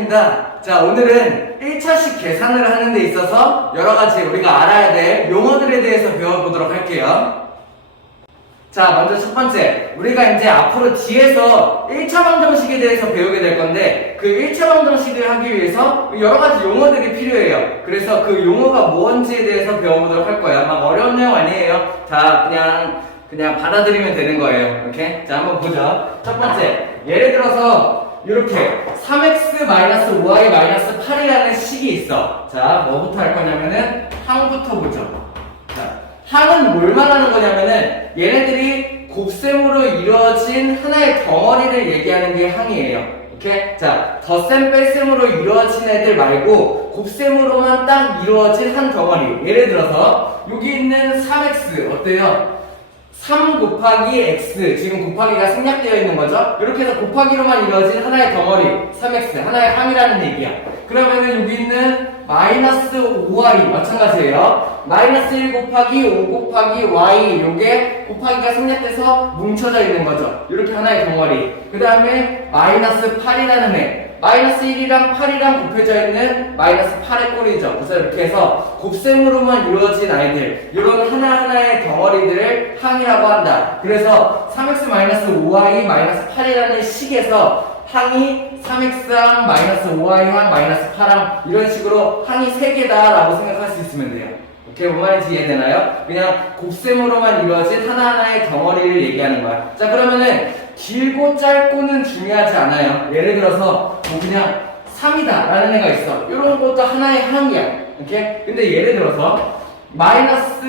시간입니다. 자, 오늘은 1차식 계산을 하는 데 있어서 여러가지 우리가 알아야 될 용어들에 대해서 배워보도록 할게요. 자, 먼저 첫 번째, 우리가 이제 앞으로 뒤에서 1차 방정식에 대해서 배우게 될 건데, 그 1차 방정식을 하기 위해서 여러가지 용어들이 필요해요. 그래서 그 용어가 뭔지에 대해서 배워보도록 할 거예요. 막 어려운 내용 아니에요. 자, 그냥 받아들이면 되는 거예요. 이렇게. 자, 한번 보죠. 첫 번째, 예를 들어서 이렇게 3x-5y-8이라는 식이 있어. 자, 뭐부터 할 거냐면은 항부터 보죠. 자, 항은 뭘 말하는 거냐면은 얘네들이 곱셈으로 이루어진 하나의 덩어리를 얘기하는 게 항이에요. 이렇게. 자, 덧셈 뺄셈으로 이루어진 애들 말고 곱셈으로만 딱 이루어진 한 덩어리. 예를 들어서 여기 있는 3x 어때요? 3 곱하기 x, 지금 곱하기가 생략되어 있는 거죠? 이렇게 해서 곱하기로만 이루어진 하나의 덩어리 3x, 하나의 함이라는 얘기야. 그러면은 여기 있는 마이너스 5y 마찬가지예요. 마이너스 1 곱하기 5 곱하기 y, 요게 곱하기가 생략돼서 뭉쳐져 있는 거죠. 이렇게 하나의 덩어리. 그 다음에 마이너스 8이라는 애, 마이너스 1이랑 8이랑 곱해져 있는 마이너스 8의 꼴이죠. 그래서 이렇게 해서 곱셈으로만 이루어진 아이들, 이런 하나하나의 덩어리들을 항이라고 한다. 그래서 3x-5y-8이라는 식에서 항이 3x항, 마이너스 5y항, 마이너스 8항 이런 식으로 항이 3개다 라고 생각할 수 있으면 돼요. 오케이, 뭔 말인지 이해되나요? 그냥 곱셈으로만 이루어진 하나하나의 덩어리를 얘기하는 거야. 자, 그러면은 길고 짧고는 중요하지 않아요. 예를 들어서 뭐 그냥 3이다 라는 애가 있어. 이런 것도 하나의 항이야. 오케이? 근데 예를 들어서 마이너스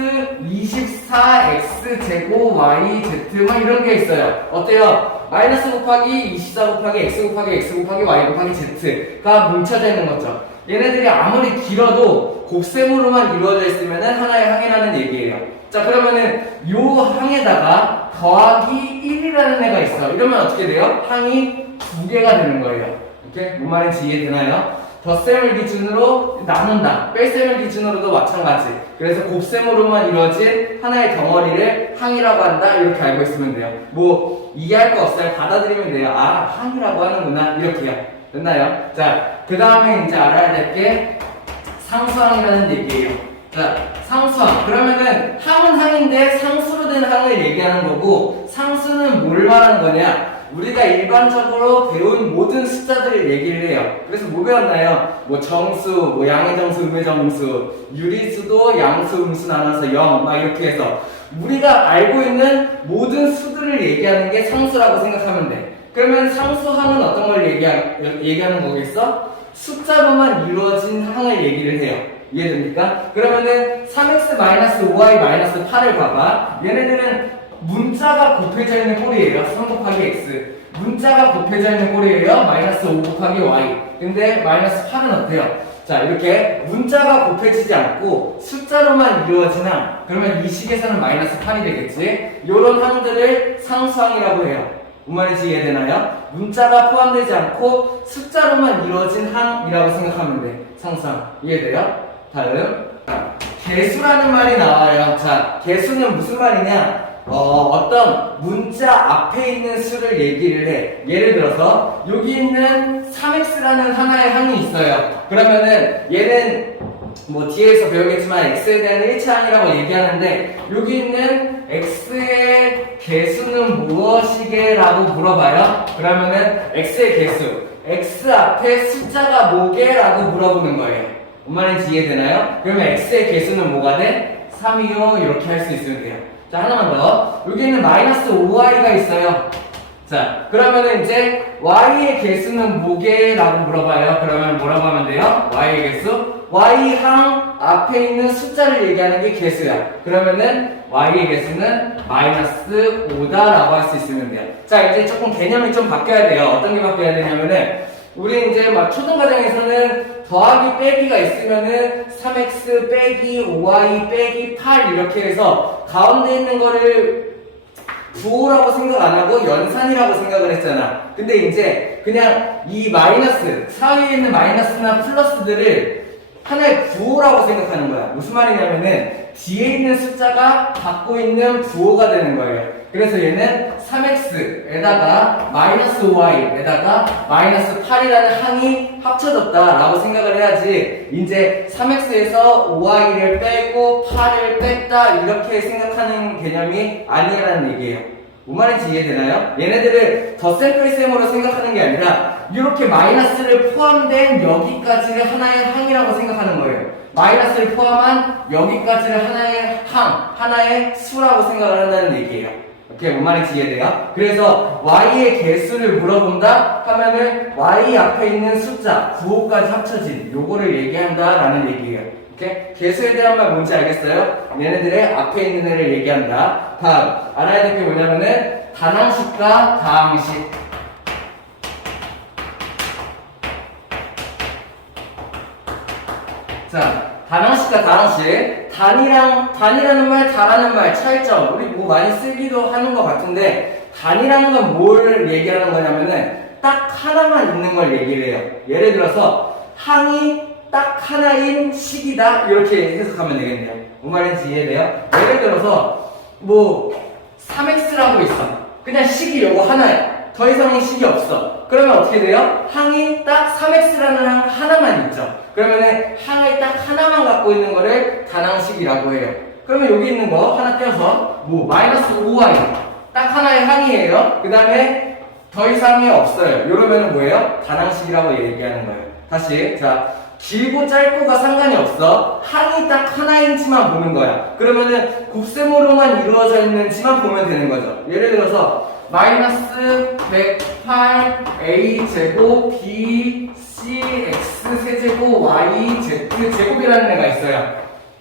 24x제곱 yz 막 이런 게 있어요. 어때요? 마이너스 곱하기 24 곱하기 x 곱하기 x 곱하기 y 곱하기 z가 뭉쳐져 있는 거죠. 얘네들이 아무리 길어도 곱셈으로만 이루어져 있으면 하나의 항이라는 얘기예요. 자, 그러면은 요 항에다가 더하기 1이라는 애가 있어. 이러면 어떻게 돼요? 항이 2개가 되는 거예요. 이렇게? 뭔 말인지 이해되나요? 덧셈을 기준으로 나눈다. 뺄셈을 기준으로도 마찬가지. 그래서 곱셈으로만 이루어진 하나의 덩어리를 항이라고 한다. 이렇게 알고 있으면 돼요. 뭐 이해할 거 없어요. 받아들이면 돼요. 아, 항이라고 하는구나. 이렇게요. 됐나요? 자, 그 다음에 이제 알아야 될 게 상수항이라는 얘기예요. 자, 상수항. 그러면은 항은 항인데 상수로 된 항을 얘기하는 거고, 상수는 뭘 말하는 거냐? 우리가 일반적으로 배운 모든 숫자들을 얘기를 해요. 그래서 뭐 배웠나요? 뭐 정수, 뭐 양의 정수, 음의 정수, 유리수도 양수, 음수 나눠서 0, 막 이렇게 해서 우리가 알고 있는 모든 수들을 얘기하는 게 상수라고 생각하면 돼. 그러면 상수항은 어떤 걸 얘기하는 거겠어? 숫자로만 이루어진 항을 얘기를 해요. 이해됩니까? 그러면은 3x-5y-8을 봐봐. 얘네들은 문자가 곱해져 있는 꼴이에요. 3 곱하기 x. 문자가 곱해져 있는 꼴이에요. 마이너스 5 곱하기 y. 근데 마이너스 8은 어때요? 자, 이렇게 문자가 곱해지지 않고 숫자로만 이루어진 항. 그러면 이 식에서는 마이너스 8이 되겠지? 요런 항들을 상수항이라고 해요. 뭔 말인지 이해되나요? 문자가 포함되지 않고 숫자로만 이루어진 항이라고 생각하면 돼. 상수항. 이해돼요? 다음. 개수라는 말이 나와요. 자, 개수는 무슨 말이냐? 어떤 문자 앞에 있는 수를 얘기를 해. 예를 들어서 여기 있는 3x라는 하나의 항이 있어요. 그러면은 얘는 뭐 뒤에서 배우겠지만 x에 대한 1차항이라고 얘기하는데, 여기 있는 x의 개수는 무엇이게? 라고 물어봐요. 그러면은 x의 개수, x 앞에 숫자가 뭐게? 라고 물어보는 거예요. 뭔 말인지 이해되나요? 그러면 x의 개수는 뭐가 돼? 3이요. 이렇게 할 수 있으면 돼요. 자, 하나만 더. 여기는 마이너스 5y가 있어요. 자, 그러면은 이제 y의 개수는 뭐게? 라고 물어봐요. 그러면 뭐라고 하면 돼요? y의 개수? y항 앞에 있는 숫자를 얘기하는 게 개수야. 그러면은 y의 개수는 마이너스 5다 라고 할 수 있으면 돼요. 자, 이제 조금 개념이 좀 바뀌어야 돼요. 어떤 게 바뀌어야 되냐면은, 우리 이제 막 초등과정에서는 더하기 빼기가 있으면은 3x 빼기 5y 빼기 8 이렇게 해서 가운데 있는 거를 부호라고 생각 안 하고 연산이라고 생각을 했잖아. 근데 이제 그냥 이 마이너스, 사이에 있는 마이너스나 플러스들을 하나의 부호라고 생각하는 거야. 무슨 말이냐면은 뒤에 있는 숫자가 갖고 있는 부호가 되는 거예요. 그래서 얘는 3x에다가 마이너스 5y에다가 마이너스 8이라는 항이 합쳐졌다라고 생각을 해야지 이제 3x에서 5y를 빼고 8을 뺐다 이렇게 생각하는 개념이 아니라는 얘기예요. 뭔 말인지 이해되나요? 얘네들을 덧셈플셈으로 생각하는 게 아니라 이렇게 마이너스를 포함된 여기까지를 하나의 항이라고 생각하는 거예요. 마이너스를 포함한 여기까지를 하나의 항, 하나의 수라고 생각을 한다는 얘기예요. 이렇게 뭔 말인지 이해돼요? 그래서 y의 개수를 물어본다 하면은 y 앞에 있는 숫자 9호까지 합쳐진 요거를 얘기한다라는 얘기예요. 오케이? 개수에 대한 말 뭔지 알겠어요? 얘네들의 앞에 있는 애를 얘기한다. 다음 알아야 될 게 뭐냐면은 단항식과 다항식. 자, 단항식과 다항식. 단이라는 말, 다라는 말, 차이점. 우리 뭐 많이 쓰기도 하는 것 같은데, 단이라는 건 뭘 얘기하는 거냐면은, 딱 하나만 있는 걸 얘기를 해요. 예를 들어서, 항이 딱 하나인 식이다. 이렇게 해석하면 되겠네요. 뭔 말인지 이해돼요? 예를 들어서, 뭐, 3x라고 있어. 그냥 식이 요거 하나야. 더 이상의 식이 없어. 그러면 어떻게 돼요? 항이 딱 3x라는 항 하나만 있죠. 그러면은 항을 딱 하나만 갖고 있는 거를 단항식이라고 해요. 그러면 여기 있는 거 하나 떼어서 뭐 마이너스 5y 딱 하나의 항이에요. 그 다음에 더 이상이 없어요. 이러면은 뭐예요? 단항식이라고 얘기하는 거예요. 다시 자 길고 짧고가 상관이 없어. 항이 딱 하나인지만 보는 거야. 그러면은 곱셈으로만 이루어져 있는지만 보면 되는 거죠. 예를 들어서 마이너스 108 a 제곱 b c x 세제곱 y z 제곱이라는 애가 있어요.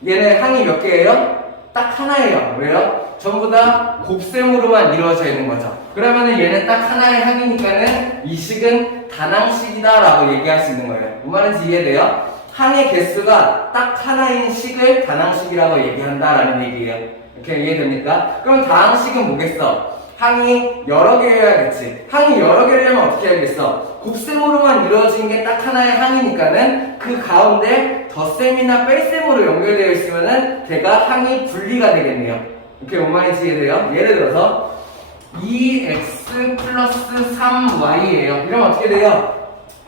얘네 항이 몇 개예요? 딱 하나예요. 왜요? 전부 다 곱셈으로만 이루어져 있는 거죠. 그러면은 얘는 딱 하나의 항이니까는 이 식은 단항식이다 라고 얘기할 수 있는 거예요. 뭔 말인지 이해돼요? 항의 개수가 딱 하나인 식을 단항식이라고 얘기한다 라는 얘기예요. 이렇게 이해됩니까? 그럼 다항식은 뭐겠어? 항이 여러 개여야겠지. 항이 여러 개려면 어떻게 해야겠어? 곱셈으로만 이루어진 게 딱 하나의 항이니까는 그 가운데 덧셈이나 뺄셈으로 연결되어 있으면은 걔가 항이 분리가 되겠네요. 이렇게 뭔 말인지 이해돼요? 예를 들어서 2x 플러스 3y예요. 이러면 어떻게 돼요?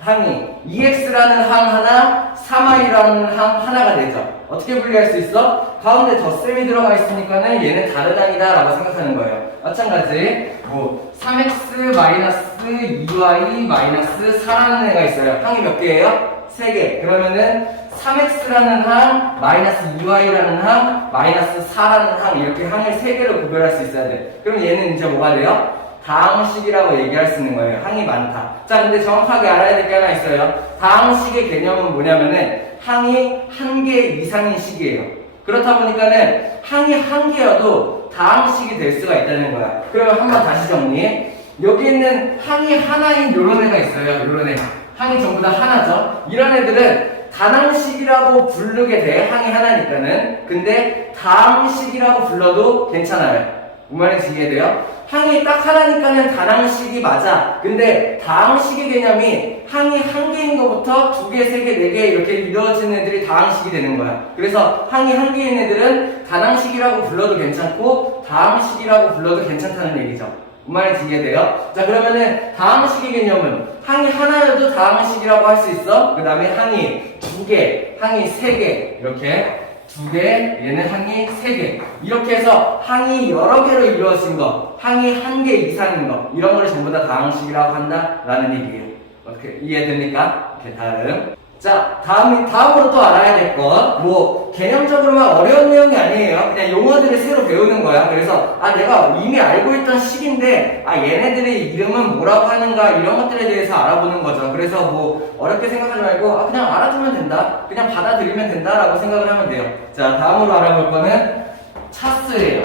항이 2x라는 항 하나, 3y라는 항 하나가 되죠. 어떻게 분리할 수 있어? 가운데 덧셈이 들어가 있으니까는 얘는 다른 항이다 라고 생각하는 거예요. 마찬가지 뭐 3x 마이너스 2y 마이너스 4라는 애가 있어요. 항이 몇 개예요? 3개. 그러면은 3x라는 항, 마이너스 2y라는 항, 마이너스 4라는 항 이렇게 항을 3개로 구별할 수 있어야 돼. 그럼 얘는 이제 뭐가 돼요? 다항식이라고 얘기할 수 있는 거예요. 항이 많다. 자, 근데 정확하게 알아야 될 게 하나 있어요. 다항식의 개념은 뭐냐면은 항이 한 개 이상인 식이에요. 그렇다 보니까는 항이 한 개여도 다항식이 될 수가 있다는 거야. 그러면 한번 다시 정리해. 여기 있는 항이 하나인 요런 애가 있어요. 요런 애. 항이 전부 다 하나죠. 이런 애들은 단항식이라고 부르게 돼. 항이 하나니까는. 근데 다항식이라고 불러도 괜찮아요. 뭔 말인지 이해돼요? 항이 딱 하나니까는 단항식이 맞아. 근데 다항식의 개념이 항이 한 개인 것부터 두 개, 세 개, 네 개 이렇게 이루어지는 애들이 다항식이 되는 거야. 그래서 항이 한 개인 애들은 단항식이라고 불러도 괜찮고 다항식이라고 불러도 괜찮다는 얘기죠. 뭔 말인지 이해돼요? 자, 그러면은 다항식의 개념은 항이 하나여도 다항식이라고 할 수 있어. 그 다음에 항이 두 개, 항이 세 개 이렇게 두 개, 얘는 항이 세 개. 이렇게 해서 항이 여러 개로 이루어진 거, 항이 한 개 이상인 거, 이런 걸 전부 다 다항식이라고 한다라는 얘기예요. 어떻게 이해됩니까? 오케이, 다음. 자, 다음으로 또 알아야 될 거, 뭐 개념적으로만 어려운 내용이 아니에요. 그냥 용어들을 새로 배우는 거야. 그래서 내가 이미 알고 있던 식인데 얘네들의 이름은 뭐라고 하는가 이런 것들에 대해서 알아보는 거죠. 그래서 뭐 어렵게 생각하지 말고 그냥 알아두면 된다, 그냥 받아들이면 된다라고 생각을 하면 돼요. 자, 다음으로 알아볼 거는 차수예요.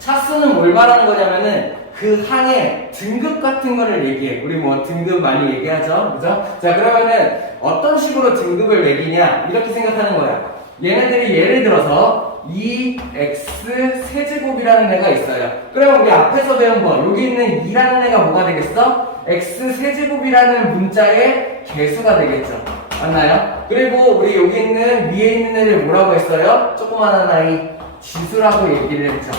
차수는 뭘 말하는 거냐면은 그 항의 등급 같은 거를 얘기해. 우리 뭐 등급 많이 얘기하죠? 그죠? 자, 그러면은 어떤 식으로 등급을 매기냐? 이렇게 생각하는 거야. 얘네들이 예를 들어서 2x 세제곱이라는 애가 있어요. 그러면 우리 앞에서 배운 거, 여기 있는 2라는 애가 뭐가 되겠어? x 세제곱이라는 문자의 개수가 되겠죠. 맞나요? 그리고 우리 여기 있는 위에 있는 애를 뭐라고 했어요? 조그마한 아이 지수라고 얘기를 했죠.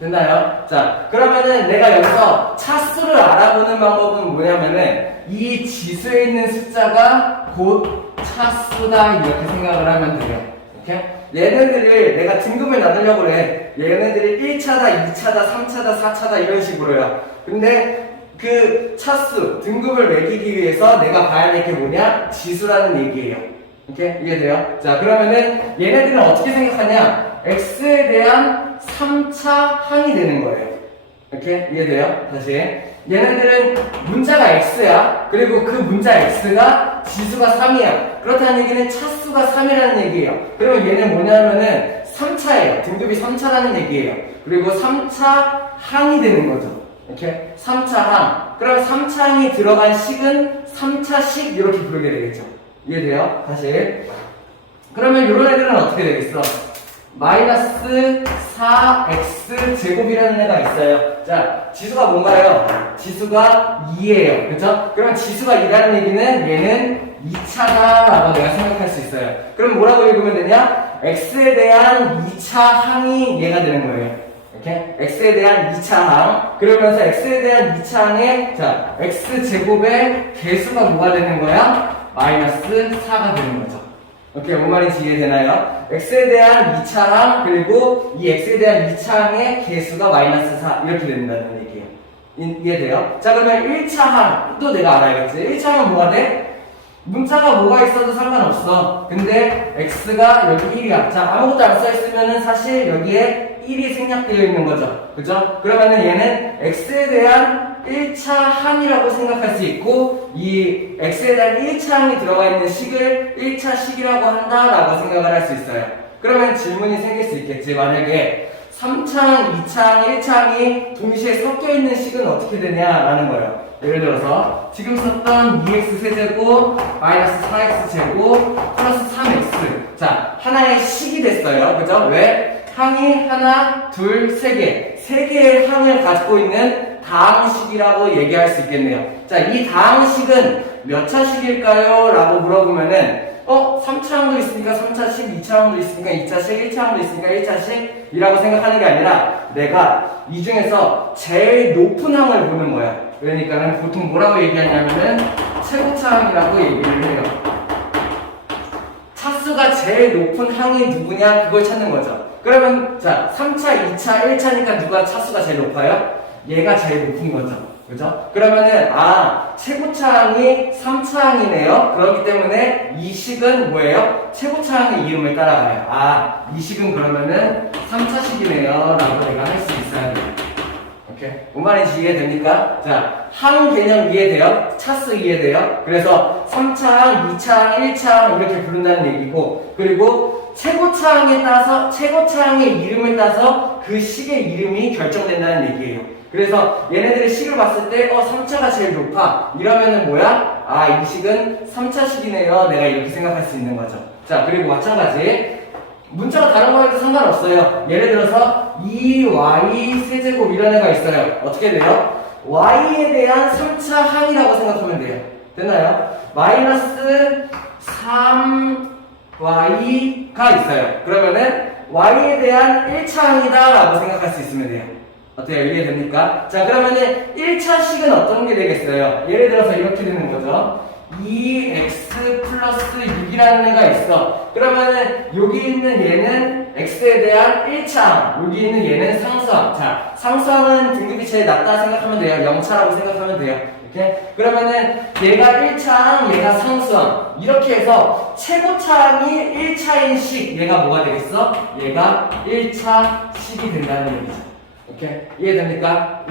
됐나요? 자, 그러면은 내가 여기서 차수를 알아보는 방법은 뭐냐면은 이 지수에 있는 숫자가 곧 차수다 이렇게 생각을 하면 돼요. 이렇게? 얘네들을 내가 등급을 나누려고 그래. 얘네들이 1차다, 2차다, 3차다, 4차다 이런 식으로요. 근데 그 차수, 등급을 매기기 위해서 내가 봐야 될 게 뭐냐? 지수라는 얘기예요. 이렇게? 이해돼요? 자, 그러면은 얘네들은 어떻게 생각하냐? x에 대한 3차 항이 되는 거예요. 이렇게? 이해돼요? 다시. 얘네들은 문자가 x야. 그리고 그 문자 x가 지수가 3이야. 그렇다는 얘기는 차수가 3이라는 얘기예요. 그러면 얘는 뭐냐면은 3차예요. 등급이 3차라는 얘기예요. 그리고 3차 항이 되는 거죠. 이렇게 3차 항. 그럼 3차 항이 들어간 식은 3차식 이렇게 부르게 되겠죠. 이해돼요? 다시. 그러면 이런 애들은 어떻게 되겠어? 마이너스 4x 제곱이라는 애가 있어요. 자, 지수가 뭔가요? 지수가 2예요. 그쵸? 그러면 지수가 2라는 얘기는 얘는 2차다라고 내가 생각할 수 있어요. 그럼 뭐라고 읽으면 되냐? x에 대한 2차 항이 얘가 되는 거예요. 이렇게? x에 대한 2차 항. 그러면서 x에 대한 2차 항에, 자, x제곱의 개수가 뭐가 되는 거야? 마이너스 4가 되는 거죠. 오케이, 뭔 말인지 이해되나요? x에 대한 2차 항, 그리고 이 x에 대한 2차 항의 개수가 마이너스 4 이렇게 된다는 얘기예요. 이해돼요? 자, 그러면 1차 항도 내가 알아야겠지. 1차 항은 뭐가 돼? 문자가 뭐가 있어도 상관없어. 근데 x가 여기 1이야. 자, 아무것도 안 써있으면은 사실 여기에 1이 생략되어 있는 거죠. 그죠? 그러면은 얘는 x에 대한 1차 항이라고 생각할 수 있고, 이 x에 대한 1차 항이 들어가 있는 식을 1차 식이라고 한다라고 생각을 할 수 있어요. 그러면 질문이 생길 수 있겠지. 만약에 3차항, 2차항, 1차항이 동시에 섞여 있는 식은 어떻게 되냐라는 거예요. 예를 들어서 지금 썼던 2x 세제곱 마이너스 4x 제곱 플러스 3x. 자, 하나의 식이 됐어요. 그죠? 왜? 항이 하나, 둘, 세 개. 세 개의 항을 가지고 있는 다항식이라고 얘기할 수 있겠네요. 자, 이 다항식은 몇 차식일까요? 라고 물어보면은 3차항도 있으니까 3차식, 2차항도 있으니까 2차식, 1차항도 있으니까 1차식이라고 생각하는 게 아니라 내가 이 중에서 제일 높은 항을 보는 거야. 그러니까는 보통 뭐라고 얘기하냐면은 최고차항이라고 얘기를 해요. 차수가 제일 높은 항이 누구냐? 그걸 찾는 거죠. 그러면 자, 3차, 2차, 1차니까 누가 차수가 제일 높아요? 얘가 제일 높은 거죠. 그죠? 그러면은 최고차항이 3차항이네요. 그렇기 때문에 이 식은 뭐예요? 최고차항의 이름을 따라가요. 이 식은 그러면은 3차식이네요 라고 내가 할 수 있어야 돼요. 오케이? 뭔 말인지 이해됩니까? 자, 항 개념 이해돼요? 차수 이해돼요? 그래서 3차항, 2차항, 1차항 이렇게 부른다는 얘기고, 그리고 최고차항에 따라서 최고차항의 이름을 따서 그 식의 이름이 결정된다는 얘기예요. 그래서 얘네들의 식을 봤을 때 3차가 제일 높아 이러면은 뭐야? 이 식은 3차식이네요. 내가 이렇게 생각할 수 있는 거죠. 자, 그리고 마찬가지 문자가 다른 거에도 상관없어요. 예를 들어서 2y 세제곱 이런 애가 있어요. 어떻게 돼요? y에 대한 3차 항이라고 생각하면 돼요. 됐나요? 마이너스 3y가 있어요. 그러면은 y에 대한 1차 항이다 라고 생각할 수 있으면 돼요. 어때요? 이해됩니까? 자, 그러면은 1차식은 어떤 게 되겠어요? 예를 들어서 이렇게 되는 거죠. 2x 플러스 6이라는 애가 있어. 그러면은 여기 있는 얘는 x에 대한 1차항, 여기 있는 얘는 상수항. 자, 상수항은 등급이 제일 낮다 생각하면 돼요. 0차라고 생각하면 돼요. 이렇게? 그러면은 얘가 1차항, 얘가 상수항. 이렇게 해서 최고차항이 1차인 식, 얘가 뭐가 되겠어? 얘가 1차식이 된다는 얘기죠. 오케이? 이해됩니까?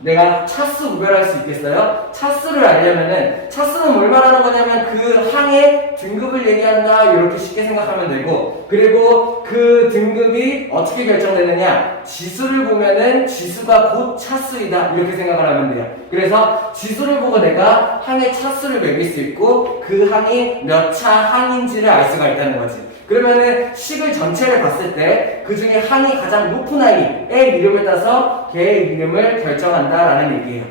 내가 차수 구별할 수 있겠어요? 차수를 알려면은, 차수는 뭘 말하는 거냐면 그 항의 등급을 얘기한다 이렇게 쉽게 생각하면 되고, 그리고 그 등급이 어떻게 결정되느냐, 지수를 보면은 지수가 곧 차수이다 이렇게 생각을 하면 돼요. 그래서 지수를 보고 내가 항의 차수를 매길 수 있고 그 항이 몇 차 항인지를 알 수가 있다는 거지. 그러면은 식을 전체를 봤을 때 그 중에 항이 가장 높은 아이의 이름을 따서 걔의 이름을 결정한다라는 얘기예요.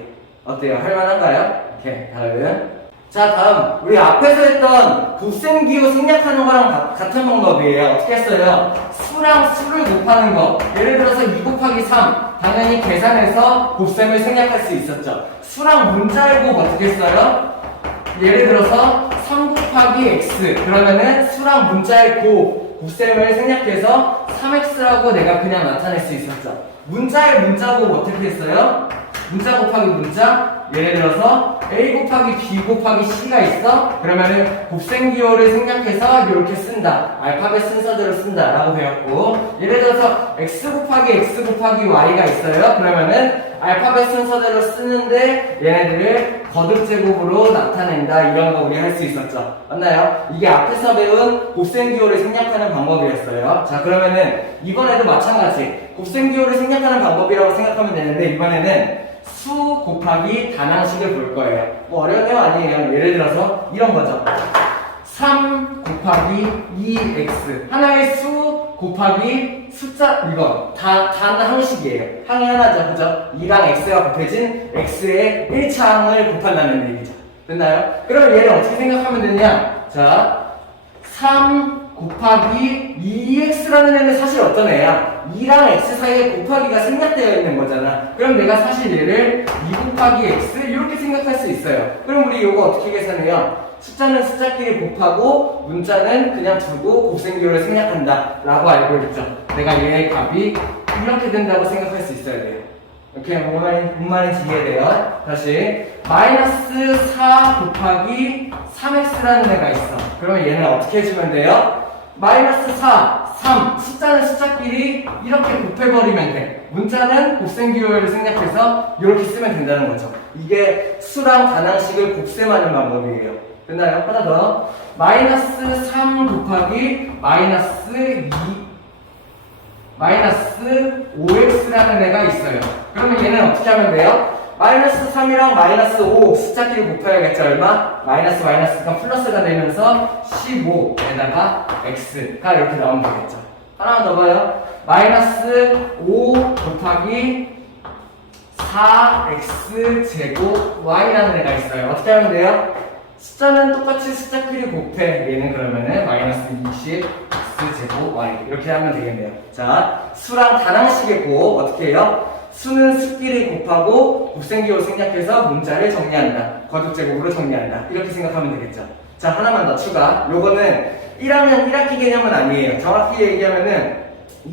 어때요? 할만한가요? 오케이, 다음은 자, 다음 우리 앞에서 했던 곱셈기호 생략하는 거랑 같은 방법이에요. 어떻게 했어요? 수랑 수를 곱하는 거. 예를 들어서 2 곱하기 3 당연히 계산해서 곱셈을 생략할 수 있었죠. 수랑 문자를 곱 어떻게 했어요? 예를 들어서 3 곱하기 x 그러면은 수랑 문자의 곱셈을 생략해서 3x라고 내가 그냥 나타낼 수 있었죠. 문자의 문자 곱 어떻게 했어요? 문자 곱하기 문자 예를 들어서 a 곱하기 b 곱하기 c가 있어? 그러면은 곱셈기호를 생략해서 이렇게 쓴다. 알파벳 순서대로 쓴다 라고 배웠고, 예를 들어서 x 곱하기 x 곱하기 y가 있어요? 그러면은 알파벳 순서대로 쓰는데 얘네들을 거듭제곱으로 나타낸다. 이런 거 우리 할 수 있었죠. 맞나요? 이게 앞에서 배운 곱셈기호를 생략하는 방법이었어요. 자, 그러면은 이번에도 마찬가지 곱셈기호를 생략하는 방법이라고 생각하면 되는데, 이번에는 수 곱하기 단항식을 볼 거예요. 뭐 어려운 거 아니에요. 예를 들어서 이런 거죠. 3 곱하기 2x 하나의 수 곱하기 숫자 이거 단항식이에요. 항이 하나죠. 그죠? 2랑 x가 곱해진 x의 1차항을 곱한다는 얘기죠. 됐나요? 그럼 얘를 어떻게 생각하면 되냐? 자, 3 곱하기 2x라는 애는 사실 어떤 애야? 2랑 x 사이에 곱하기가 생략되어 있는 거잖아. 그럼 내가 사실 얘를 2 곱하기 x 이렇게 생각할 수 있어요. 그럼 우리 이거 어떻게 계산해요? 숫자는 숫자끼리 곱하고 문자는 그냥 두고 곱셈기호를 생략한다 라고 알고 있죠. 내가 얘의 값이 이렇게 된다고 생각할 수 있어야 돼요. 이렇게 뭔 말인지 이해돼요? 다시 마이너스 4 곱하기 3x라는 애가 있어. 그러면 얘는 어떻게 해주면 돼요? 마이너스 4, 3 숫자는 숫자끼리 이렇게 곱해버리면 돼. 문자는 곱셈기호를 생략해서 이렇게 쓰면 된다는 거죠. 이게 수랑 단항식을 곱셈하는 방법이에요. 됐나요? 하나 더. 마이너스 3 곱하기 마이너스 5x라는 애가 있어요. 그러면 얘는 어떻게 하면 돼요? 마이너스 3이랑 마이너스 5 숫자끼리 곱해야겠죠. 얼마? 마이너스가 플러스가 되면서 15에다가 x가 이렇게 나오면 되겠죠. 하나만 더 봐요. 마이너스 5 곱하기 4x 제곱 y라는 애가 있어요. 어떻게 하면 돼요? 숫자는 똑같이 숫자끼리 곱해. 얘는 그러면은 마이너스 20 x 제곱 y 이렇게 하면 되겠네요. 자, 수랑 단항식의 곱 어떻게 해요? 수는 수끼리 곱하고 곱셈기호 생략해서 문자를 정리한다. 거듭제곱으로 정리한다. 이렇게 생각하면 되겠죠. 자, 하나만 더 추가. 요거는 1학년 1학기 개념은 아니에요. 정확히 얘기하면은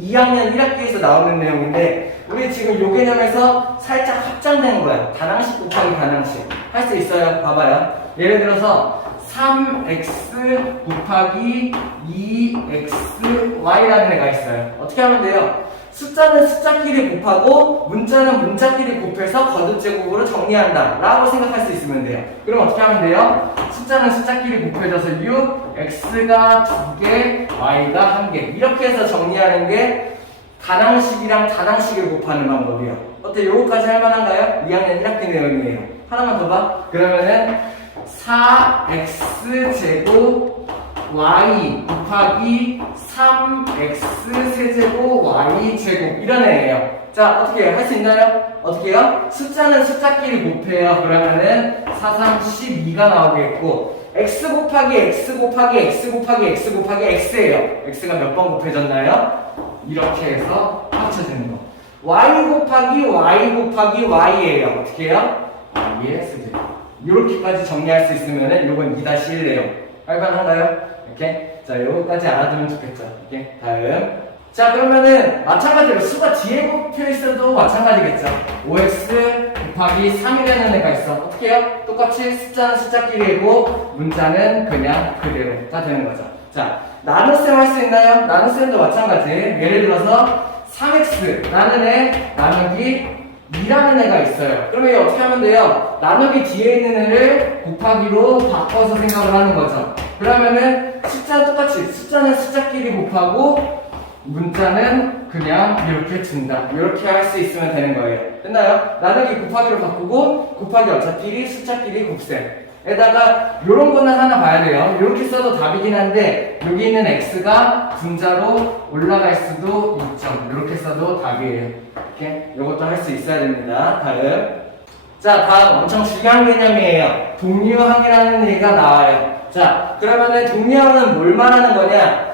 2학년 1학기에서 나오는 내용인데, 우리 지금 요 개념에서 살짝 확장된 거야. 단항식 곱하기 단항식. 할 수 있어요. 봐봐요. 예를 들어서 3x 곱하기 2xy라는 애가 있어요. 어떻게 하면 돼요? 숫자는 숫자끼리 곱하고 문자는 문자끼리 곱해서 거듭제곱으로 정리한다 라고 생각할 수 있으면 돼요. 그럼 어떻게 하면 돼요? 숫자는 숫자끼리 곱해져서 6, x가 2개, y가 1개 이렇게 해서 정리하는 게 단항식이랑 단항식을 곱하는 방법이에요. 어때? 요거까지 할만한가요? 2학년 1학기 내용이에요. 하나만 더 봐. 그러면은 4x 제곱 y 곱하기 3x 세제곱 y 제곱 이런 애예요. 자, 어떻게 해요? 할 수 있나요? 어떻게 해요? 숫자는 숫자끼리 곱해요. 그러면은 4, 3, 12가 나오겠고, x 곱하기 x 곱하기 x 곱하기 x 곱하기 x예요. x가 몇 번 곱해졌나요? 이렇게 해서 합쳐지는 거. y 곱하기 y 곱하기 y예요. 어떻게 해요? y의 세제곱. 이렇게까지 정리할 수 있으면은 요건 2-1이에요. 할만한가요? 이렇게. 자, 요거까지 알아두면 좋겠죠. 이렇게. 다음. 자, 그러면은 마찬가지로 수가 뒤에 곱혀 있어도 마찬가지겠죠. 5x 곱하기 3이라는 애가 있어. 어떻게 해요? 똑같이 숫자는 숫자끼리고 문자는 그냥 그대로가 되는 거죠. 자, 나눗셈 할 수 있나요? 나눗셈도 마찬가지. 예를 들어서 3x라는 애 나누기 2라는 애가 있어요. 그러면 이거 어떻게 하면 돼요? 나누기 뒤에 있는 애를 곱하기로 바꿔서 생각을 하는 거죠. 그러면은 숫자는 똑같이 숫자는 숫자끼리 곱하고 문자는 그냥 이렇게 준다. 이렇게 할 수 있으면 되는 거예요. 됐나요? 나누기 곱하기로 바꾸고 곱하기 어차피 숫자끼리 곱셈. 에다가 요런 거는 하나 봐야 돼요. 이렇게 써도 답이긴 한데 여기 있는 x가 분자로 올라갈 수도 있죠. 이렇게 써도 답이에요. 이렇게 요것도 할 수 있어야 됩니다. 다음. 자, 다음 엄청 중요한 개념이에요. 동류항이라는 얘기가 나와요. 자, 그러면은 동류항은 뭘 말하는 거냐?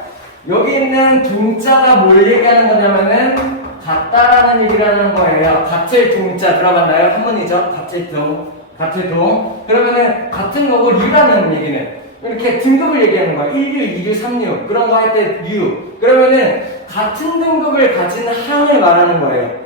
여기 있는 동자가 뭘 얘기하는 거냐면은 같다라는 얘기를 하는 거예요. 같을 동자 들어봤나요? 한문이죠. 같을 동. 같을 동. 그러면은 같은 거고 류라는 얘기는 이렇게 등급을 얘기하는 거야. 1류, 2류, 3류 그런 거 할 때 류. 그러면은 같은 등급을 가진 항을 말하는 거예요.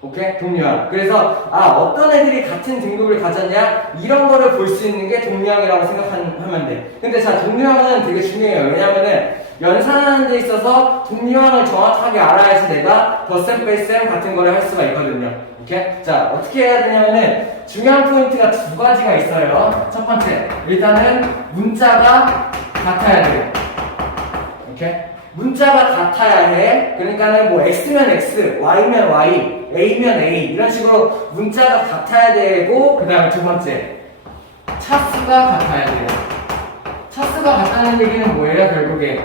오케이? 동류항. 그래서 어떤 애들이 같은 등급을 가졌냐? 이런 거를 볼 수 있는 게 동류항이라고 생각하면 돼. 근데 자, 동류항은 되게 중요해요. 왜냐면은 연산하는 데 있어서 동류항을 정확하게 알아야지 내가 덧셈, 뺄셈 같은 거를 할 수가 있거든요. 오케이? 자, 어떻게 해야 되냐면은 중요한 포인트가 두 가지가 있어요. 첫 번째, 일단은 문자가 같아야 돼요. 오케이? 문자가 같아야 해. 그러니까는 뭐 x면 x, y면 y, a면 a 이런 식으로 문자가 같아야 되고, 그 다음에 두 번째, 차수가 같아야 돼요. 차수가 같다는 얘기는 뭐예요? 결국에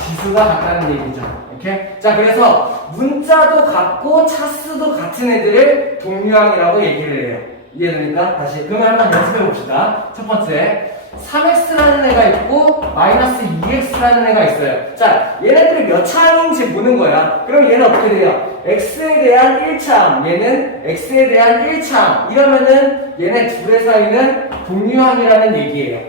지수가 같다는 얘기죠. 오케이? 자, 그래서 문자도 같고 차수도 같은 애들을 동류항이라고 얘기를 해요. 이해됩니까? 다시 그러면 한번 연습해 봅시다. 첫 번째, 3x라는 애가 있고 마이너스 2x라는 애가 있어요. 자, 얘네들이 몇 차항인지 보는 거야. 그럼 얘는 어떻게 돼요? x에 대한 1차항, 얘는 x에 대한 1차항. 이러면은 얘네 둘의 사이는 동류항이라는 얘기예요.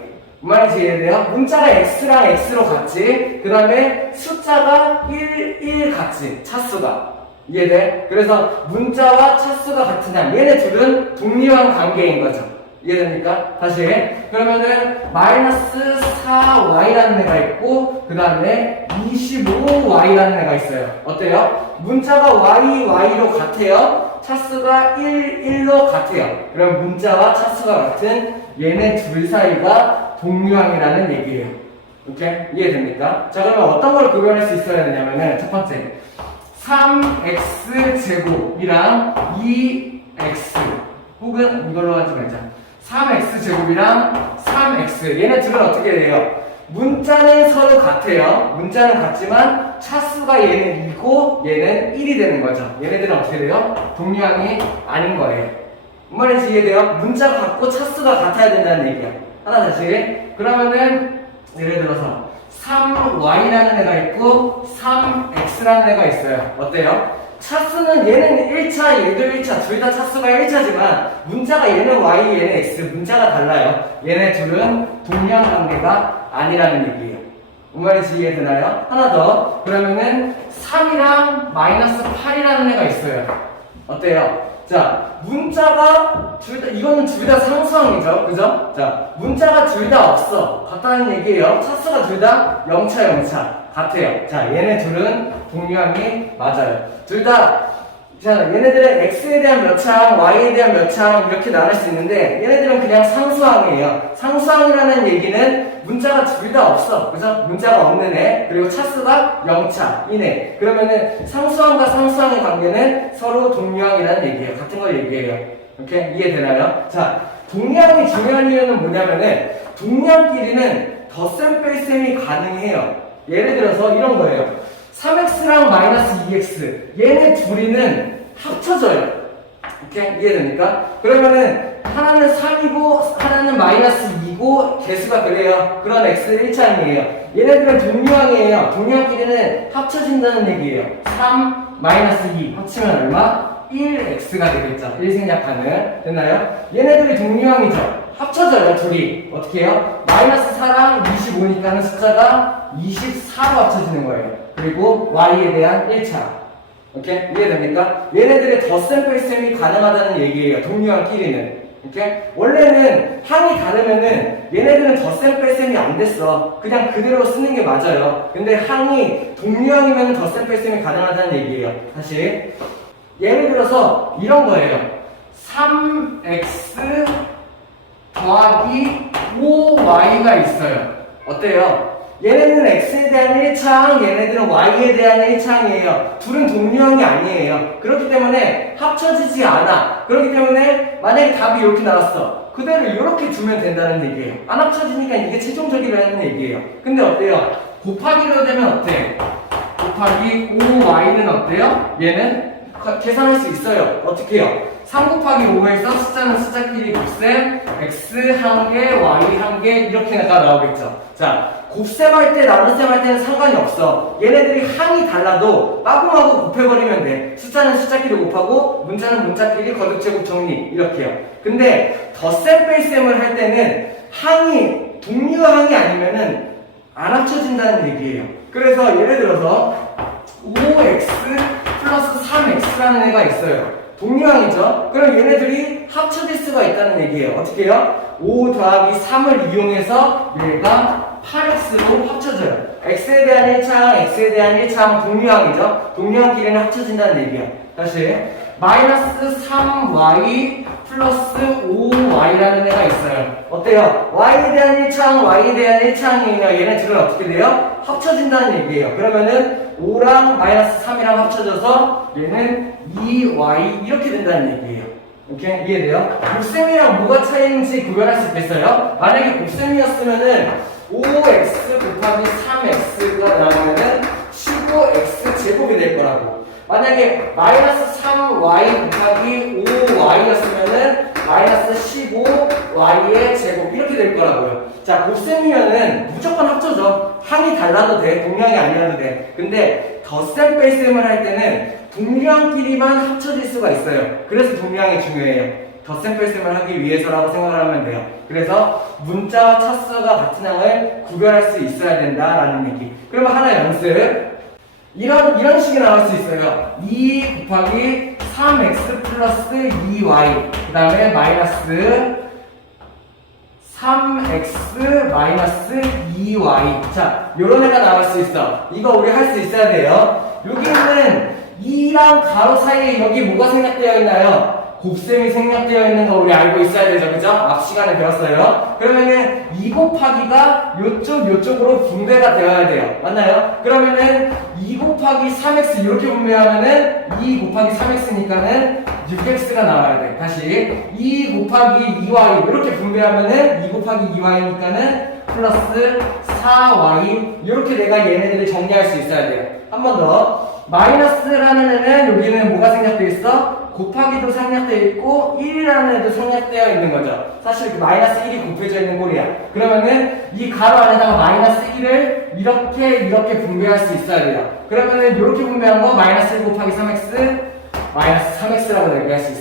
무슨 말인지 이해돼요? 문자가 x랑 x로 같지, 그 다음에 숫자가 1 같지, 차수가. 이해돼? 그래서 문자와 차수가 같으냐, 얘네 둘은 동류항 관계인 거죠. 이해됩니까? 다시. 그러면은 마이너스 4y라는 애가 있고 그 다음에 25y라는 애가 있어요. 어때요? 문자가 y로 같아요. 차수가 1로 같아요. 그럼 문자와 차수가 같은 얘네 둘 사이가 동류항이라는 얘기예요. 오케이? 이해됩니까? 자, 그러면 어떤 걸 구별할 수 있어야 되냐면은 첫 번째, 3x 제곱이랑 2x 혹은 이걸로 하지 말자. 3x 제곱이랑 3x 얘네 둘은 어떻게 돼요? 문자는 서로 같아요. 문자는 같지만 차수가 얘는 2고 얘는 1이 되는 거죠. 얘네들은 어떻게 돼요? 동류항이 아닌 거예요. 무슨 말인지 이해돼요? 문자가 같고 차수가 같아야 된다는 얘기야. 하나 다시. 그러면은 예를 들어서 3y라는 애가 있고 3x라는 애가 있어요. 어때요? 차수는 얘는 1차, 얘도 1차, 둘 다 차수가 1차지만 문자가 얘는 y, 얘는 x, 문자가 달라요. 얘네 둘은 동류항 관계가 아니라는 얘기예요. 뭔 말인지 이해되나요? 하나 더. 그러면은 3이랑 마이너스 8이라는 애가 있어요. 어때요? 자, 문자가 이거는 둘 다 상수항이죠. 그죠? 자, 문자가 둘 다 없어. 같다는 얘기예요. 차수가 둘 다 0차, 0차. 같아요. 자, 얘네 둘은 동류항이 맞아요. 둘 다, 자, 얘네들은 x에 대한 몇 차항, y에 대한 몇 차항 이렇게 나눌 수 있는데 얘네들은 그냥 상수항이에요. 상수항이라는 얘기는 문자가 둘 다 없어. 그죠? 문자가 없는 애, 그리고 차수가 0차, 이네. 그러면은 상수항과 상수항의 관계는 서로 동류항이라는 얘기예요. 같은 걸 얘기해요. 오케이? 이해되나요? 자, 동류항이 중요한 이유는 뭐냐면은 동류항끼리는 덧셈 뺄셈이 가능해요. 예를 들어서 이런 거예요. 3x랑 마이너스 2x 얘네 둘이는 합쳐져요. 오케이? 이해됩니까? 그러면은 하나는 3이고 하나는 마이너스 2고 개수가 그래요. 그런 x 1차항이에요. 얘네들은 동류항이에요. 동류항끼리는 합쳐진다는 얘기예요. 3 마이너스 2 합치면 얼마? 1x가 되겠죠. 1 생략하는. 됐나요? 얘네들이 동류항이죠. 합쳐져요, 둘이. 어떻게 해요? 마이너스 4랑 25니까는 숫자가 24로 합쳐지는 거예요. 그리고 y에 대한 1차. 오케이? 이해됩니까? 얘네들의 덧셈 뺄셈이 가능하다는 얘기예요. 동류항끼리는. 오케이? 원래는 항이 다르면은 얘네들은 덧셈 뺄셈이 안 됐어. 그냥 그대로 쓰는 게 맞아요. 근데 항이 동류항이면 덧셈 뺄셈이 가능하다는 얘기예요. 다시. 예를 들어서 이런 거예요. 3x 더하기 5y가 있어요. 어때요? 얘네는 x에 대한 1차항, 얘네들은 y에 대한 1차항이에요. 둘은 동류항이 아니에요. 그렇기 때문에 합쳐지지 않아. 그렇기 때문에 만약에 답이 이렇게 나왔어. 그대로 이렇게 두면 된다는 얘기예요. 안 합쳐지니까 이게 최종적이라는 얘기예요. 근데 어때요? 곱하기로 되면 어때? 곱하기 5y는 어때요? 얘는 계산할 수 있어요. 어떻게 해요? 3 곱하기 5에서 숫자는 숫자끼리 곱셈 x 한 개, y 한 개 이렇게가 나오겠죠. 자, 곱셈할 때 나눗셈할 때는 상관이 없어. 얘네들이 항이 달라도 마구마구 곱해버리면 돼. 숫자는 숫자끼리 곱하고 문자는 문자끼리 거듭제곱 정리 이렇게요. 근데 덧셈 뺄셈을 할 때는 항이 동류항이 아니면은 안 합쳐진다는 얘기예요. 그래서 예를 들어서 5x 플러스 3x라는 애가 있어요. 동류항이죠? 그럼 얘네들이 합쳐질 수가 있다는 얘기예요. 어떻게 해요? 5 더하기 3을 이용해서 얘가 8x로 합쳐져요. x에 대한 1차항, x에 대한 1차항 동류항이죠? 동류항끼리는 합쳐진다는 얘기예요. 다시 마이너스 3y 플러스 5y라는 애가 있어요. 어때요? y에 대한 1차항, y에 대한 1차항이면 얘네 둘은 어떻게 돼요? 합쳐진다는 얘기예요. 그러면은 5랑 마이너스 3이랑 합쳐져서 얘는 2y 이렇게 된다는 얘기예요. 오케이? 이해돼요? 곱셈이랑 뭐가 차이인지 구별할 수 있겠어요? 만약에 곱셈이었으면은 5x 곱하기 3x가 나오면은 15x 제곱이 될 거라고. 만약에 마이너스 3y 곱하기 5y였으면은 마이너스 15y의 제곱 이렇게 될 거라고요. 자, 곱셈이면은 무조건 합쳐져. 항이 달라도 돼. 동류항이 아니어도 돼. 근데 덧셈 뺄셈을 할 때는 동류항끼리만 합쳐질 수가 있어요. 그래서 동류항이 중요해요. 덧셈 뺄셈을 하기 위해서라고 생각을 하면 돼요. 그래서 문자와 차수가 같은 항을 구별할 수 있어야 된다라는 얘기. 그러면 하나 연습. 이런 식이 나올 수 있어요. 2 곱하기 3x 플러스 2y 그 다음에 마이너스 3x 마이너스 2y. 자, 요런 애가 나올 수 있어. 이거 우리 할 수 있어야 돼요. 여기는 2랑 가로 사이에 여기 뭐가 생략되어 있나요? 곱셈이 생략되어 있는 거 우리 알고 있어야 되죠. 그죠? 앞 시간에 배웠어요. 그러면은 2 곱하기가 요쪽으로 분배가 되어야 돼요. 맞나요? 그러면은 2 곱하기 3x 이렇게 분배하면은 2 곱하기 3x니까는 6x가 나와야 돼. 다시 2 곱하기 2y 이렇게 분배하면은 2 곱하기 2y니까는 플러스 4y 이렇게 내가 얘네들을 정리할 수 있어야 돼요. 한 번 더. 마이너스라는 애는 여기는 뭐가 생략되어 있어? 곱하기도 생략되어 있고 1이라는 애도 생략되어 있는 거죠. 사실 그 마이너스 1이 곱해져 있는 꼴이야. 그러면은 이 가로 안에다가 마이너스 1을 이렇게 분배할 수 있어야 돼요. 그러면은 이렇게 분배한 거 마이너스 1 곱하기 3x 마이너스 3x라고 얘기할 수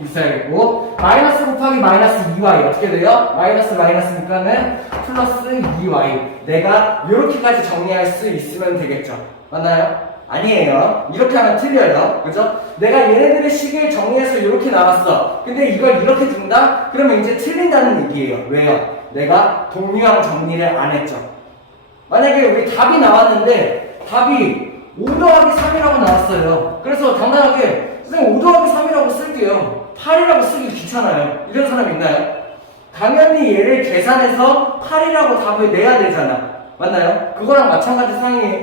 있어야겠고 마이너스 곱하기 마이너스 2y 어떻게 돼요? 마이너스니까는 플러스 2y. 내가 이렇게까지 정리할 수 있으면 되겠죠. 맞나요? 아니에요. 이렇게 하면 틀려요. 그죠? 내가 얘네들의 식을 정리해서 이렇게 나왔어. 근데 이걸 이렇게 둔다? 그러면 이제 틀린다는 얘기예요. 왜요? 내가 동류항 정리를 안 했죠. 만약에 우리 답이 나왔는데 답이 5 더하기 3이라고 나왔어요. 그래서 당당하게 선생님 5 더하기 3이라고 쓸게요. 8이라고 쓰기 귀찮아요. 이런 사람 있나요? 당연히 얘를 계산해서 8이라고 답을 내야 되잖아. 맞나요? 그거랑 마찬가지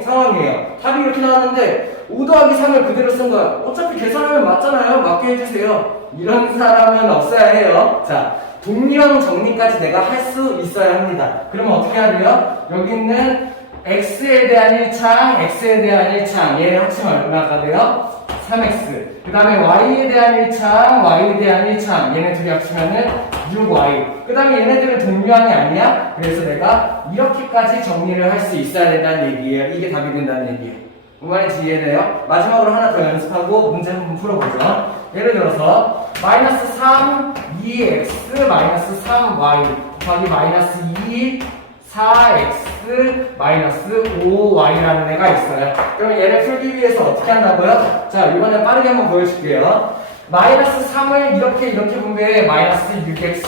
상황이에요. 답이 이렇게 나왔는데 5 더하기 3을 그대로 쓴 거야. 어차피 계산하면 맞잖아요. 맞게 해주세요. 이런 사람은 없어야 해요. 자, 동류항 정리까지 내가 할 수 있어야 합니다. 그러면 어떻게 해야 돼요? 여기 있는 x에 대한 1차항, x에 대한 1차항 얘를 합치면 얼마가 돼요? 3x. 그 다음에 y에 대한 1차항, y에 대한 1차항 얘네 둘이 합치면은 6y. 그 다음에 얘네들은 동류항이 아니야? 그래서 내가 이렇게까지 정리를 할 수 있어야 된다는 얘기예요. 이게 답이 된다는 얘기예요. 뭔 말인지 이해돼요? 마지막으로 하나 더 연습하고 문제 한번 풀어보죠. 예를 들어서 마이너스 3 2x 마이너스 3y 곱하기 마이너스 2 4x 마이너스 5y라는 애가 있어요. 그럼 얘를 풀기 위해서 어떻게 한다고요? 자, 이번에 빠르게 한번 보여줄게요. 마이너스 3을 이렇게 분배해 마이너스 6x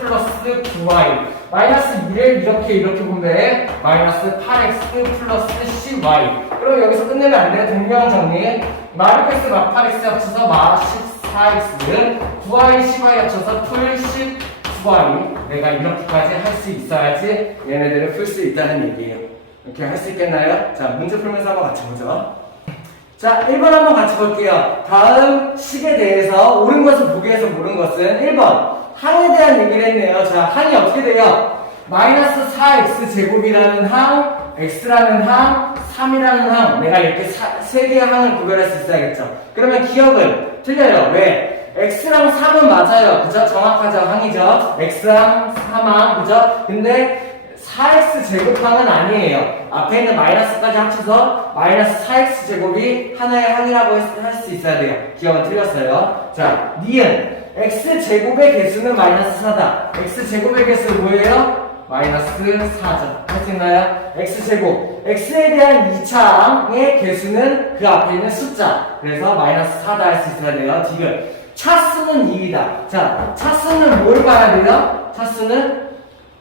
플러스 9y 마이너스 2를 이렇게 분배해 마이너스 8x 플러스 10y. 그럼 여기서 끝내면 안 돼요. 동류항 정리. 마이너스 x 마 8x 합쳐서 마 14x 9y 10y 합쳐서 풀 19y. 내가 이렇게까지 할 수 있어야지 얘네들을 풀 수 있다는 얘기예요. 이렇게 할 수 있겠나요? 자, 문제 풀면서 한번 같이 보죠. 자, 1번 한번 같이 볼게요. 다음 식에 대해서 옳은 것을 보기 위해서 모르는 것은 1번 항에 대한 얘기를 했네요. 자, 항이 어떻게 돼요? 마이너스 4x 제곱이라는 항 x라는 항, 3이라는 항, 내가 이렇게 세 개의 항을 구별할 수 있어야겠죠. 그러면 기억을 틀려요. 왜? x랑 3은 맞아요. 그죠? 정확하죠? 항이죠. x랑 3항, 그죠? 근데 4x 제곱항은 아니에요. 앞에 있는 마이너스까지 합쳐서 마이너스 4x 제곱이 하나의 항이라고 할 수 있어야 돼요. 기억은 틀렸어요. 자, 니은 x 제곱의 개수는 마이너스 4다. x 제곱의 개수 뭐예요? 마이너스 4죠. 할 수 있나요? x제곱. x에 대한 2차항의 개수는 그 앞에 있는 숫자. 그래서 마이너스 4다 할 수 있어야 돼요. 지금 차수는 2이다. 자, 차수는 뭘 봐야 돼요? 차수는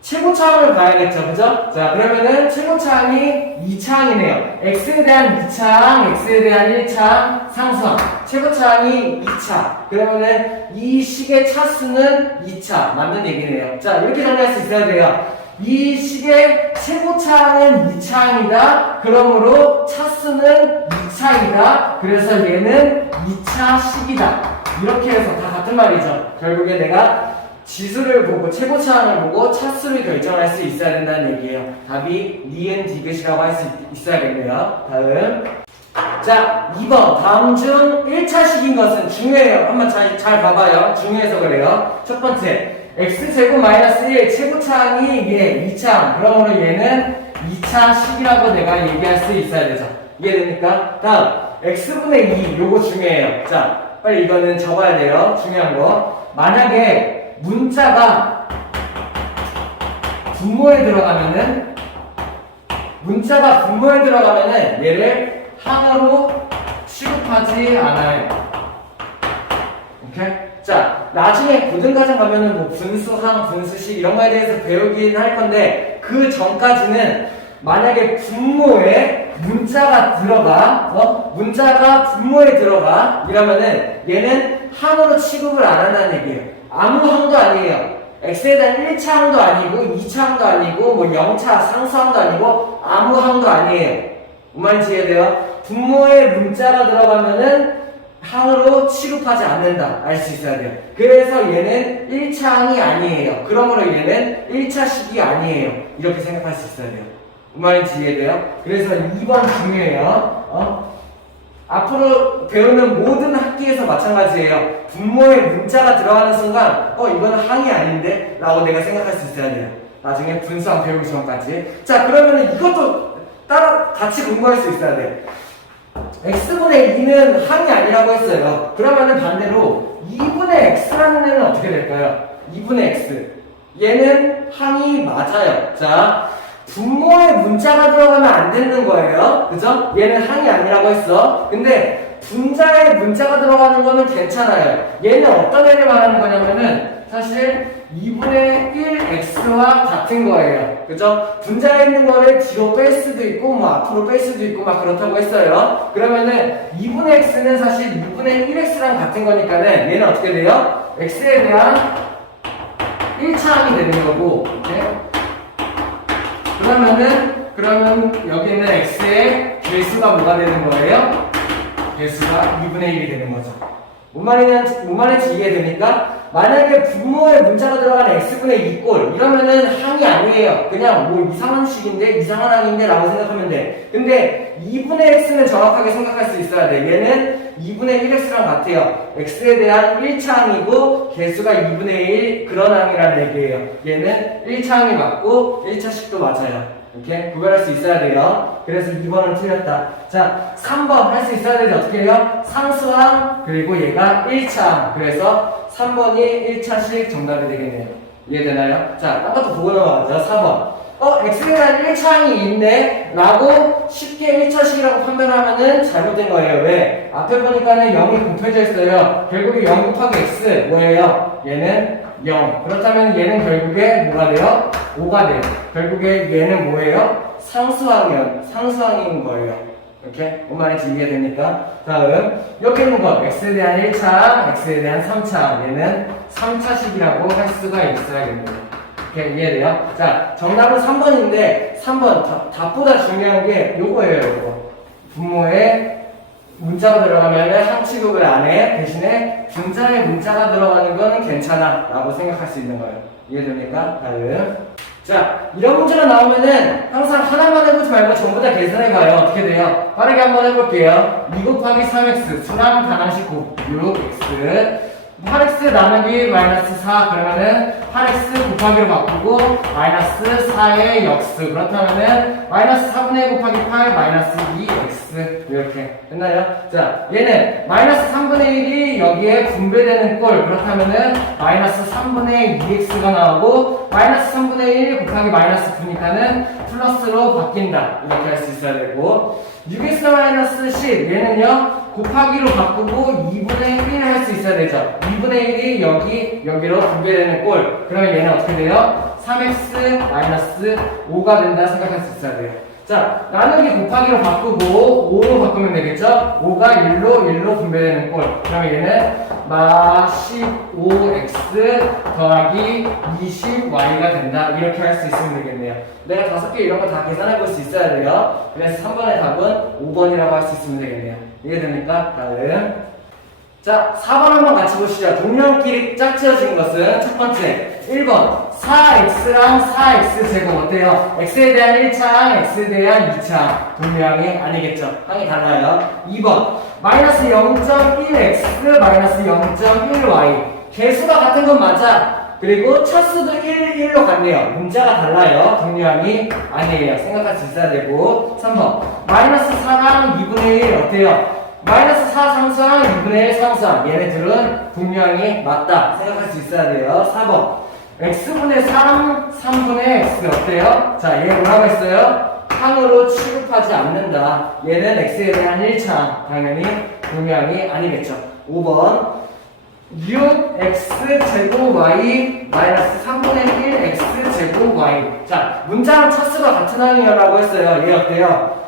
최고차항을 봐야겠죠. 그죠? 자, 그러면은 최고차항이 2차항이네요. x에 대한 2차항, x에 대한 1차항, 상수항. 최고차항이 2차. 그러면은 이 식의 차수는 2차. 맞는 얘기네요. 자, 이렇게 정리할 수 있어야 돼요. 이 식의 최고차항은 2차항이다. 그러므로 차수는 2차이다. 그래서 얘는 2차식이다. 이렇게 해서 다 같은 말이죠. 결국에 내가 지수를 보고 최고차항을 보고 차수를 결정할 수 있어야 된다는 얘기예요. 답이 니은 디귿이라고 할 수 있어야겠네요. 다음. 자, 2번. 다음 중 1차식인 것은 중요해요. 한번 잘 봐봐요. 중요해서 그래요. 첫 번째. x제곱 마이너스 1 최고차항이 얘 2차항. 그러므로 얘는 2차식이라고 내가 얘기할 수 있어야 되죠. 이해됩니까? 다음. x분의 2. 요거 중요해요. 자, 빨리 이거는 적어야 돼요. 중요한 거. 만약에 문자가 분모에 들어가면은 얘를 항으로 취급하지 않아요. 오케이? 자, 나중에 고등과정 가면은 뭐 분수항, 분수식 이런 거에 대해서 배우긴 할 건데 그 전까지는 만약에 분모에 문자가 들어가, 문자가 분모에 들어가 이러면은 얘는 항으로 취급을 안 한다는 얘기예요. 아무 항도 아니에요. x에 대한 1차항도 아니고 2차항도 아니고 뭐 0차 상수항도 아니고 아무 항도 아니에요. 뭔 말인지 이해돼요? 분모에 문자가 들어가면은 항으로 취급하지 않는다. 알 수 있어야 돼요. 그래서 얘는 1차항이 아니에요. 그러므로 얘는 1차식이 아니에요. 이렇게 생각할 수 있어야 돼요. 뭔 말인지 이해돼요? 그래서 2번 중요해요. 앞으로 배우는 모든 학기에서 마찬가지예요. 분모에 문자가 들어가는 순간 이거는 항이 아닌데? 라고 내가 생각할 수 있어야 돼요. 나중에 분수항 배우기 전까지. 자, 그러면은 이것도 따라 같이 공부할 수 있어야 돼. x분의 2는 항이 아니라고 했어요. 그러면은 반대로 2분의 x라는 애는 어떻게 될까요? 2분의 x. 얘는 항이 맞아요. 자, 분모에 문자가 들어가면 안 되는 거예요. 그죠? 얘는 항이 아니라고 했어. 근데 분자에 문자가 들어가는 거는 괜찮아요. 얘는 어떤 애를 말하는 거냐면은 사실 2분의 1x와 같은 거예요. 그죠? 분자에 있는 거를 뒤로 뺄 수도 있고 뭐 앞으로 뺄 수도 있고 막 그렇다고 했어요. 그러면은 2분의 x는 사실 2분의 1x랑 같은 거니까는 얘는 어떻게 돼요? x에 대한 1차항이 되는 거고, 이렇게. 그러면 여기 있는 x의 개수가 뭐가 되는 거예요? 개수가 2분의 1이 되는 거죠. 뭔 말인지 이해됩니까? 만약에 분모에 문자가 들어가는 x분의 2꼴 이러면은 항이 아니에요. 그냥 뭐 이상한 식인데 이상한 항인데 라고 생각하면 돼. 근데 2분의 x는 정확하게 생각할 수 있어야 돼. 얘는 2분의 1x랑 같아요. x에 대한 1차항이고 개수가 2분의 1 그런 항이라는 얘기예요. 얘는 1차항이 맞고 1차식도 맞아요. 이렇게 구별할 수 있어야 돼요. 그래서 2번은 틀렸다. 자, 3번 할 수 있어야 되지. 어떻게 해요? 상수항 그리고 얘가 1차항. 그래서 3번이 1차식 정답이 되겠네요. 이해되나요? 자, 아까도 보고 넘어가죠. 4번. x에 대한 1차항이 있네 라고 쉽게 1차식이라고 판단하면은 잘못된 거예요. 왜? 앞에 보니까는 0이 곱해져 있어요. 결국에 0 곱하기 x 뭐예요? 얘는 0. 그렇다면 얘는 결국에 뭐가 돼요? 5가 돼요. 결국에 얘는 뭐예요? 상수항인 거예요. 이렇게? 뭔 말인지 이해됩니까? 다음 여기 있는 거 x에 대한 1차항, x에 대한 3차항 얘는 3차식이라고 할 수가 있어야겠네요. 이렇게 이해돼요? 자, 정답은 3번인데 3번 답보다 중요한 게 요거예요. 요거. 분모에 문자가 들어가면 항 취급을 안 해. 대신에 분자에 문자가 들어가는 거는 괜찮아 라고 생각할 수 있는 거예요. 이해됩니까? 다음 자, 이런 문제가 나오면은 항상 하나만 해보지 말고 전부 다 계산해봐요. 어떻게 돼요? 빠르게 한번 해볼게요. 2 곱하기 3x 수랑 반항식 6x 8x 나누기 마이너스 4 그러면은 8x 곱하기로 바꾸고 마이너스 4의 역수 그렇다면은 마이너스 4분의 1 곱하기 8 마이너스 2x 이렇게 됐나요? 자, 얘는 마이너스 3분의 1이 여기에 분배되는 꼴 그렇다면은 마이너스 3분의 2x가 나오고 마이너스 3분의 1 곱하기 마이너스 9니까는 플러스로 바뀐다 이렇게 할 수 있어야 되고 6x 마이너스 10 얘는요 곱하기로 바꾸고 2분의 1 할 수 있어야 되죠. 2분의 1이 여기로 분배되는 꼴. 그러면 얘는 어떻게 돼요? 3x 마이너스 5가 된다 생각할 수 있어야 돼요. 자, 나누기 곱하기로 바꾸고 5로 바꾸면 되겠죠? 5가 1로 분배되는 꼴. 그러면 얘는 마 15x 더하기 20y가 된다. 이렇게 할 수 있으면 되겠네요. 내가 5개 이런 거 다 계산해 볼 수 있어야 돼요. 그래서 3번의 답은 5번이라고 할 수 있으면 되겠네요. 이해됩니까? 다음. 자, 4번 한번 같이 보시죠. 동량끼리 짝지어진 것은 첫 번째 1번 4x랑 4x 제곱 어때요? x에 대한 1차항, x에 대한 2차항 동량이 아니겠죠? 항이 달라요. 2번 마이너스 0.1x 마이너스 0.1y 개수가 같은 건 맞아. 그리고 차수도 1, 1로 갔네요. 문자가 달라요. 동량이 아니에요. 생각할 수 있어야 되고 3번 마이너스 4랑 2분의 1 어때요? 마이너스 4 상수항, 2분의 1 상수항 얘네들은 분명히 맞다 생각할 수 있어야 돼요. 4번 x분의 3, 3분의 x 어때요? 자, 얘 뭐라고 했어요? 항으로 취급하지 않는다. 얘는 x에 대한 1차항 당연히 분명히 아니겠죠. 5번 6x 제곱 y 마이너스 3분의 1 x 제곱 y 자, 문자랑 차수가 같은 항이라고 했어요. 얘 어때요?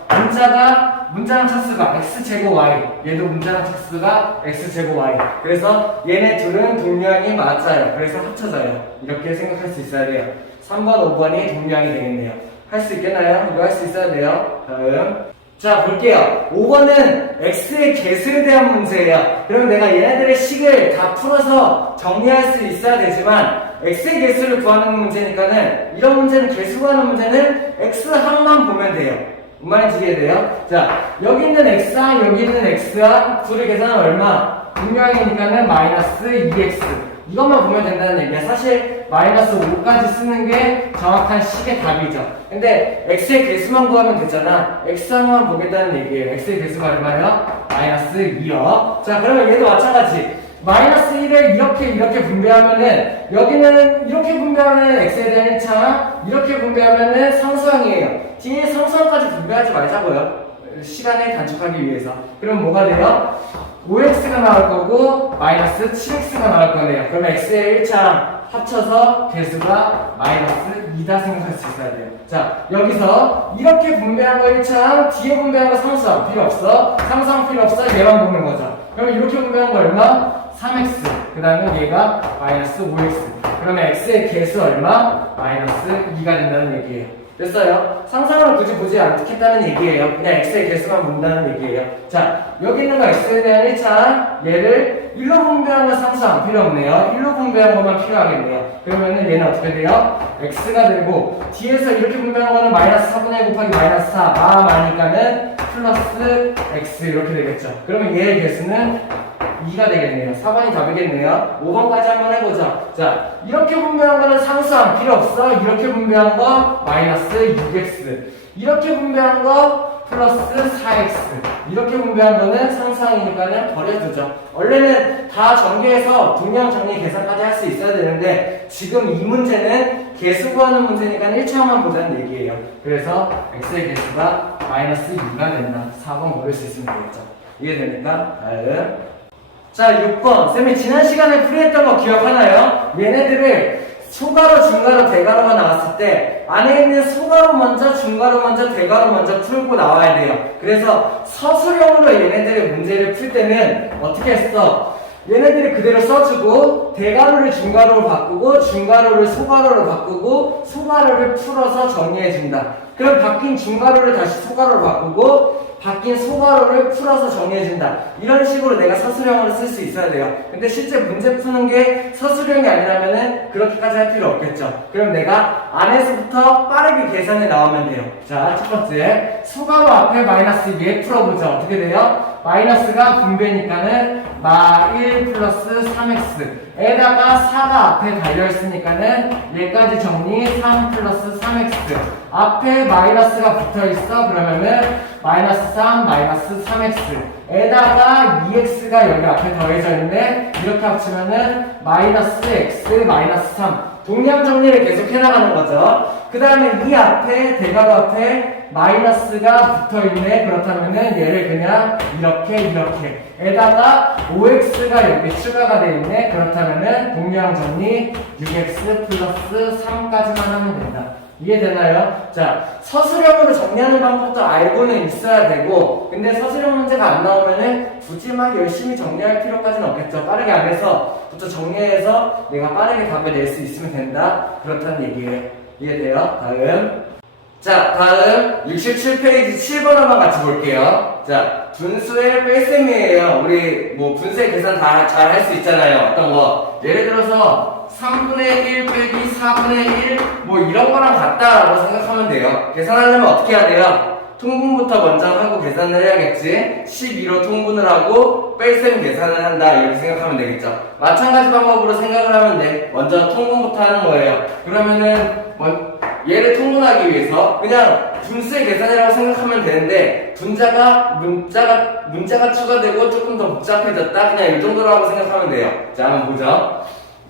문자랑 차수가 x제곱 y 얘도 문자랑 차수가 x제곱 y 그래서 얘네 둘은 동량이 맞아요. 그래서 합쳐져요. 이렇게 생각할 수 있어야 돼요. 3번, 5번이 동량이 되겠네요. 할 수 있겠나요? 이거 할 수 있어야 돼요. 다음 자, 볼게요. 5번은 x의 개수에 대한 문제예요. 그러면 내가 얘네들의 식을 다 풀어서 정리할 수 있어야 되지만 x의 개수를 구하는 문제니까는 이런 문제는 개수 구하는 문제는 x항만 보면 돼요. 뭔 말인지 이해돼요? 자, 여기 있는 x항, 여기 있는 x항 둘을 계산하면 얼마? 분량이니까는 마이너스 2x 이것만 보면 된다는 얘기야. 사실 마이너스 5까지 쓰는 게 정확한 식의 답이죠. 근데 x의 개수만 구하면 되잖아. x항만 보겠다는 얘기예요. x의 개수가 얼마예요? 마이너스 2요. 자, 그러면 얘도 마찬가지. 마이너스 1을 이렇게 분배하면은 여기는 이렇게 분배하면 x에 대한 1차항 이렇게 분배하면은 상수항이에요. 뒤에 상수항까지 분배하지 말자고요. 시간을 단축하기 위해서. 그럼 뭐가 돼요? 5x가 나올 거고 마이너스 7x가 나올 거네요. 그러면 x의 1차항 합쳐서 개수가 마이너스 2다 생각할 수 있어야 돼요. 자, 여기서 이렇게 분배한 거 1차항 뒤에 분배한 거 상수항 필요 없어. 상수항 필요 없어. 얘만 보는 거죠. 그럼 이렇게 분배한 거 얼마? 3x 그 다음에 얘가 마이너스 5x 그러면 x의 개수 얼마? 마이너스 2가 된다는 얘기예요. 됐어요? 상상을 굳이 보지 않겠다는 얘기예요. 그냥 x의 개수만 본다는 얘기예요. 자, 여기 있는 거 x에 대한 1차 얘를 1로 분배한 건 상수항 필요 없네요. 1로 분배한 것만 필요하겠네요. 그러면은 얘는 어떻게 돼요? x가 되고 뒤에서 이렇게 분배한 거는 마이너스 4분의 1 곱하기 마이너스 4 마니까는 플러스 x 이렇게 되겠죠. 그러면 얘의 개수는 2가 되겠네요. 4번이 답이겠네요. 5번까지 한번 해보죠. 자, 이렇게 분배한 거는 상수항 필요 없어. 이렇게 분배한 거 마이너스 6x 이렇게 분배한 거 플러스 4x 이렇게 분배한 거는 상수항이니까는 버려두죠. 원래는 다 전개해서 동량 정리 계산까지 할 수 있어야 되는데 지금 이 문제는 개수 구하는 문제니까 1차만 보자는 얘기예요. 그래서 x의 개수가 마이너스 2가 된다. 4번 고를 수 있으면 되겠죠. 이해됩니까? 다음 자, 6번. 쌤이 지난 시간에 풀이했던 거 기억하나요? 얘네들을 소가로, 중가로, 대가로가 나왔을 때 안에 있는 소가로 먼저, 중가로 먼저, 대가로 먼저 풀고 나와야 돼요. 그래서 서술형으로 얘네들의 문제를 풀 때는 어떻게 했어? 얘네들이 그대로 써주고 대가로를 중가로로 바꾸고 중가로를 소가로로 바꾸고 소가로를 풀어서 정리해준다. 그럼 바뀐 중가로를 다시 소가로로 바꾸고 바뀐 소괄호를 풀어서 정리해준다. 이런 식으로 내가 서술형으로 쓸 수 있어야 돼요. 근데 실제 문제 푸는 게 서술형이 아니라면은 그렇게까지 할 필요 없겠죠. 그럼 내가 안에서부터 빠르게 계산해 나오면 돼요. 자, 첫 번째 소괄호 앞에 마이너스 위에 풀어보죠. 어떻게 돼요? 마이너스가 분배니까는 마1 플러스 3x 에다가 4가 앞에 달려있으니까는 얘까지 정리 3 플러스 3x 앞에 마이너스가 붙어있어. 그러면은 마이너스 3 마이너스 3x 에다가 2x가 여기 앞에 더해져 있네. 이렇게 합치면은 마이너스 x 마이너스 3 동량 정리를 계속 해나가는 거죠. 그 다음에 이 앞에 대괄호 앞에 마이너스가 붙어있네. 그렇다면은 얘를 그냥 이렇게 에다가 5x가 여기 추가가 되어 있네. 그렇다면은 동량 정리 6x 플러스 3까지만 하면 된다. 이해되나요? 자, 서술형으로 정리하는 방법도 알고는 있어야 되고, 근데 서술형 문제가 안 나오면은 굳이 막 열심히 정리할 필요까지는 없겠죠. 빠르게 안에서부터 정리해서 내가 빠르게 답을 낼 수 있으면 된다. 그렇다는 얘기예요. 이해돼요? 다음 67페이지 7번호만 같이 볼게요. 자, 분수의 뺄셈이에요. 우리 뭐 분수의 계산 다 잘 할 수 있잖아요. 어떤 거 예를 들어서 3분의 1 빼기 4분의 1 뭐 이런 거랑 같다라고 생각하면 돼요. 계산하려면 어떻게 해야 돼요? 통분부터 먼저 하고 계산을 해야겠지. 12로 통분을 하고 뺄셈 계산을 한다 이렇게 생각하면 되겠죠. 마찬가지 방법으로 생각을 하면 돼. 먼저 통분부터 하는 거예요. 그러면은 얘를 통분하기 위해서 그냥 분수의 계산이라고 생각하면 되는데 문자가 추가되고 조금 더 복잡해졌다. 그냥 이 정도라고 생각하면 돼요. 자, 한번 보죠.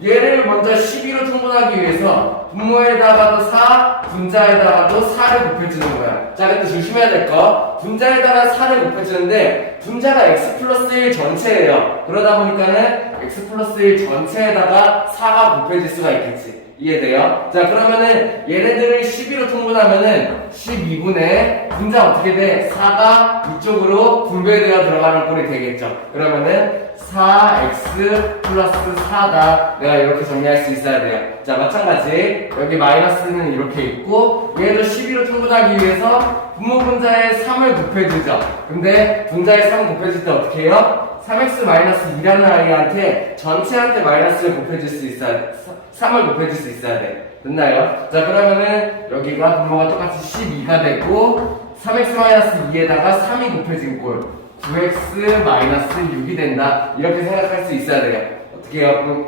얘를 먼저 12로 통분하기 위해서 분모에다가도 4, 분자에다가도 4를 곱해주는 거야. 자, 근데 조심해야 될 거. 분자에다가 4를 곱해주는데 분자가 x 플러스 1 전체예요. 그러다 보니까는 x 플러스 1 전체에다가 4가 곱해질 수가 있겠지. 이해돼요? 자, 그러면은 얘네들을 12로 통분하면은 12분의 분자 어떻게 돼? 4가 이쪽으로 분배되어 들어가는 꼴이 되겠죠. 그러면은 4x 플러스 4다. 내가 이렇게 정리할 수 있어야 돼요. 자, 마찬가지 여기 마이너스는 이렇게 있고 얘도 12로 통분하기 위해서 분모 분자에 3을 곱해주죠. 근데 분자에 3 곱해줄 때 어떻게 해요? 3x-2라는 아이한테 전체한테 마이너스를 곱해줄 수 있어야 돼. 3을 곱해줄 수 있어야 돼. 됐나요? 자, 그러면은 여기가 분모가 똑같이 12가 되고 3x-2에다가 3이 곱해진 꼴 9x-6이 된다. 이렇게 생각할 수 있어야 돼요. 어떻게 해요?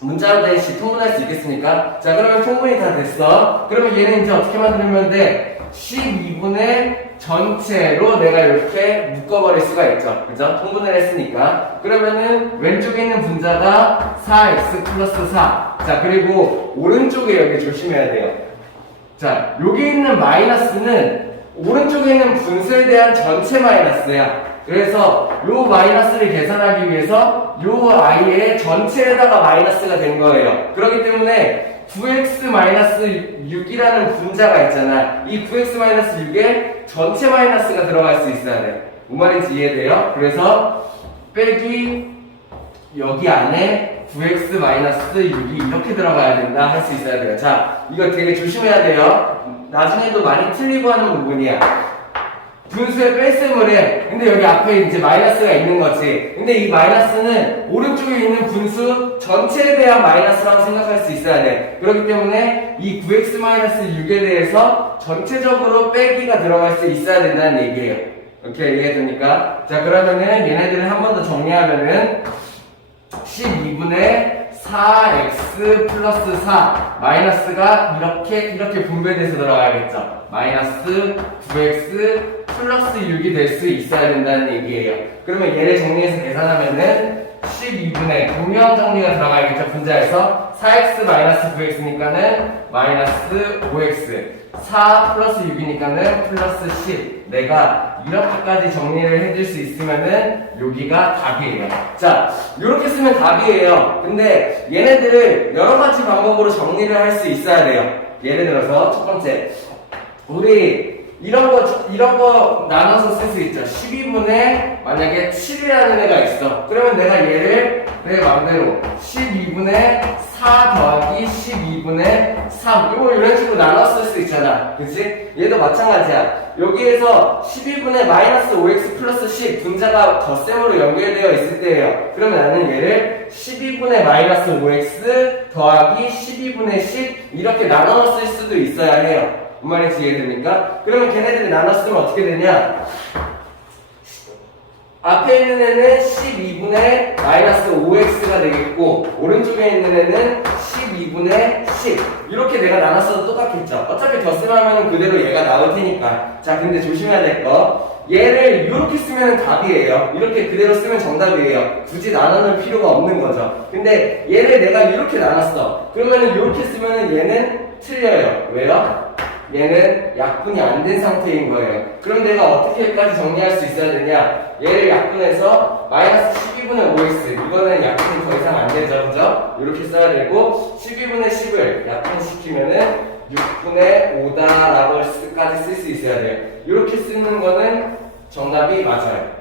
문자로 된 시 통분할 수 있겠습니까? 자, 그러면 통분이 다 됐어. 그러면 얘는 이제 어떻게 만들면 돼? 12분의 전체로 내가 이렇게 묶어버릴 수가 있죠. 그죠? 통분을 했으니까. 그러면은 왼쪽에 있는 분자가 4x 플러스 4. 자, 그리고 오른쪽에 여기 조심해야 돼요. 자, 여기 있는 마이너스는 오른쪽에 있는 분수에 대한 전체 마이너스야. 그래서 요 마이너스를 계산하기 위해서 요 i의 전체에다가 마이너스가 된 거예요. 그렇기 때문에 9x-6이라는 분자가 있잖아. 이 9x-6에 전체 마이너스가 들어갈 수 있어야 돼. 뭔 말인지 이해돼요? 그래서 빼기 여기 안에 9x-6이 이렇게 들어가야 된다 할 수 있어야 돼요. 자, 이거 되게 조심해야 돼요. 나중에도 많이 틀리고 하는 부분이야. 분수에 뺄셈을 해. 근데 여기 앞에 이제 마이너스가 있는 거지. 근데 이 마이너스는 오른쪽에 있는 분수 전체에 대한 마이너스라고 생각할 수 있어야 돼. 그렇기 때문에 이 9x-6에 대해서 전체적으로 빼기가 들어갈 수 있어야 된다는 얘기예요. 오케이, 이해됩니까? 자, 그러면은 얘네들을 한 번 더 정리하면은 12분의 4x 플러스 4 마이너스가 이렇게 분배돼서 들어가야겠죠. 마이너스 9x 플러스 6이 될 수 있어야 된다는 얘기예요. 그러면 얘를 정리해서 계산하면은 12분의 동량 정리가 들어가야겠죠. 분자에서 4x 마이너스 9x니까는 마이너스 5x 4 플러스 6이니까는 플러스 10. 내가 이렇게까지 정리를 해줄 수 있으면은 여기가 답이에요. 자, 이렇게 쓰면 답이에요. 근데 얘네들을 여러 가지 방법으로 정리를 할 수 있어야 돼요. 예를 들어서 첫 번째, 우리 이런 거 나눠서 쓸 수 있죠. 12분의 만약에 7이라는 애가 있어. 그러면 내가 얘를 내 맘대로 12분의 4 더하기 12분의 3 이거 이런 식으로 나눴을 수 있잖아. 그치? 얘도 마찬가지야. 여기에서 12분의 마이너스 5x 플러스 10 분자가 덧셈으로 연결되어 있을 때예요. 그러면 나는 얘를 12분의 마이너스 5x 더하기 12분의 10 이렇게 나눠 쓸 수도 있어야 해요. 뭔 말인지 이해됩니까? 그러면 걔네들이 나눴으면 어떻게 되냐? 앞에 있는 애는 12분의 마이너스 5x가 되겠고 오른쪽에 있는 애는 12분의 10 이렇게 내가 나눴어도 똑같겠죠. 어차피 덧셈하면 그대로 얘가 나올 테니까. 자, 근데 조심해야 될 거 얘를 이렇게 쓰면 답이에요. 이렇게 그대로 쓰면 정답이에요. 굳이 나누는 필요가 없는 거죠. 근데 얘를 내가 이렇게 나눴어. 그러면 이렇게 쓰면 얘는 틀려요. 왜요? 얘는 약분이 안 된 상태인 거예요. 그럼 내가 어떻게까지 정리할 수 있어야 되냐? 얘를 약분해서 마이너스 12분의 5x 이거는 약분이 더 이상 안 되죠, 그죠? 이렇게 써야 되고 12분의 10을 약분시키면은 6분의 5다라고까지 쓸 수 있어야 돼요. 이렇게 쓰는 거는 정답이 맞아요.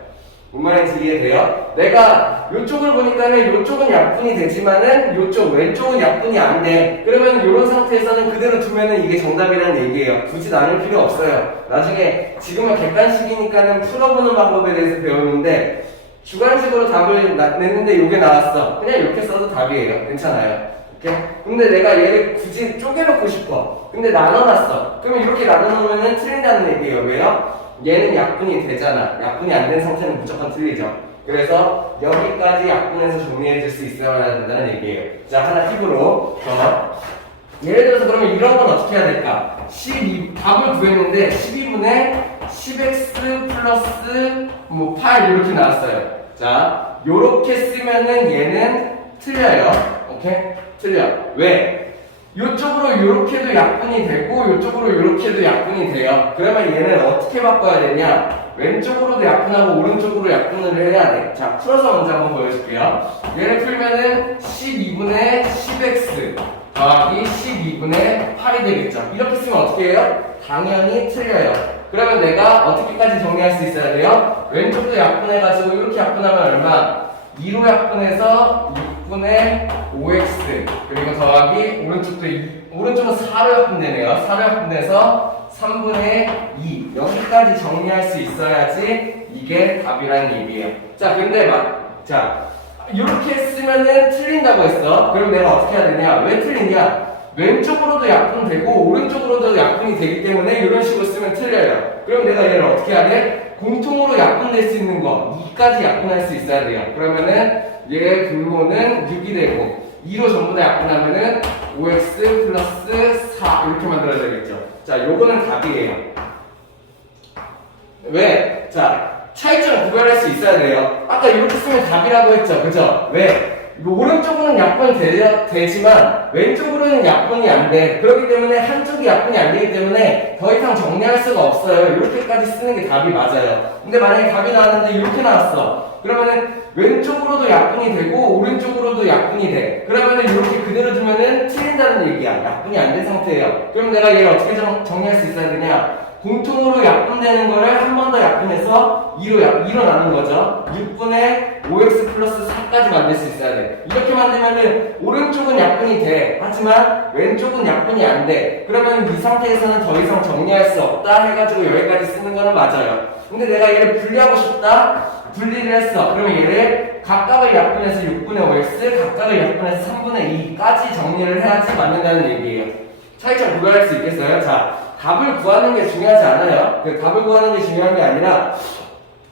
뭔 말인지 이해돼요? 내가 이쪽을 보니까는 이쪽은 약분이 되지만은 이쪽 왼쪽은 약분이 안 돼. 그러면 이런 상태에서는 그대로 두면은 이게 정답이라는 얘기예요. 굳이 나눌 필요 없어요. 나중에 지금은 객관식이니까는 풀어보는 방법에 대해서 배우는데 주관식으로 답을 냈는데 이게 나왔어. 그냥 이렇게 써도 답이에요. 괜찮아요. 오케이? 근데 내가 얘를 굳이 쪼개놓고 싶어. 근데 나눠놨어. 그러면 이렇게 나눠놓으면 틀린다는 얘기예요. 왜요? 얘는 약분이 되잖아. 약분이 안 된 상태는 무조건 틀리죠. 그래서 여기까지 약분해서 정리해줄 수 있어야 된다는 얘기예요. 자, 하나 팁으로 예를 들어서 그러면 이런 건 어떻게 해야 될까? 답을 구했는데 12분의 10x 플러스 8 이렇게 나왔어요. 자, 요렇게 쓰면은 얘는 틀려요. 오케이? 틀려. 왜? 요쪽으로 요렇게도 약분이 되고 요쪽으로 요렇게도 약분이 돼요. 그러면 얘는 어떻게 바꿔야 되냐? 왼쪽으로도 약분하고 오른쪽으로 약분을 해야 돼. 자, 풀어서 먼저 한번 보여줄게요. 얘를 풀면은 12분의 10x 더하기 12분의 8이 되겠죠. 이렇게 쓰면 어떻게 해요? 당연히 틀려요. 그러면 내가 어떻게까지 정리할 수 있어야 돼요? 왼쪽도 약분해가지고 이렇게 약분하면 얼마? 2로 약분해서 6분의 5x 그리고 더하기 오른쪽은 4로 약분되네요. 4로 약분돼서 3분의 2 여기까지 정리할 수 있어야지 이게 답이라는 얘기예요. 자, 근데 이렇게 쓰면은 틀린다고 했어. 그럼 내가 어떻게 해야 되냐? 왜 틀리냐? 왼쪽으로도 약분되고 오른쪽으로도 약분이 되기 때문에 이런 식으로 쓰면 틀려요. 그럼 내가 얘를 어떻게 해야 돼? 공통으로 약분될 수 있는 거 2까지 약분할 수 있어야 돼요. 그러면은 얘 분모는 6이 되고 2로 전부 다 약분하면은 5x 플러스 4 이렇게 만들어야 되겠죠. 자, 요거는 답이에요. 왜? 자, 차이점을 구별할 수 있어야 돼요. 아까 이렇게 쓰면 답이라고 했죠. 그죠? 왜? 오른쪽으로는 약분이 되지만 왼쪽으로는 약분이 안 돼. 그렇기 때문에 한쪽이 약분이 안 되기 때문에 더 이상 정리할 수가 없어요. 이렇게까지 쓰는 게 답이 맞아요. 근데 만약에 답이 나왔는데 이렇게 나왔어. 그러면은 왼쪽으로도 약분이 되고 오른쪽으로도 약분이 돼. 그러면은 이렇게 그대로 두면은 틀린다는 얘기야. 약분이 안 된 상태예요. 그럼 내가 얘를 어떻게 정리할 수 있어야 되냐? 공통으로 약분되는 거를 한 번 더 약분해서 2로 나눈 거죠. 6분의 5x 플러스 4까지 만들 수 있어야 돼. 이렇게 만들면은 오른쪽은 약분이 돼. 하지만 왼쪽은 약분이 안 돼. 그러면 이 상태에서는 더 이상 정리할 수 없다 해가지고 여기까지 쓰는 거는 맞아요. 근데 내가 얘를 분리하고 싶다? 분리를 했어. 그러면 얘를 각각을 약분해서 6분의 5x, 각각을 약분해서 3분의 2까지 정리를 해야지 맞는다는 얘기예요. 차이점 구별할 수 있겠어요? 자, 답을 구하는 게 중요하지 않아요. 그 답을 구하는 게 중요한 게 아니라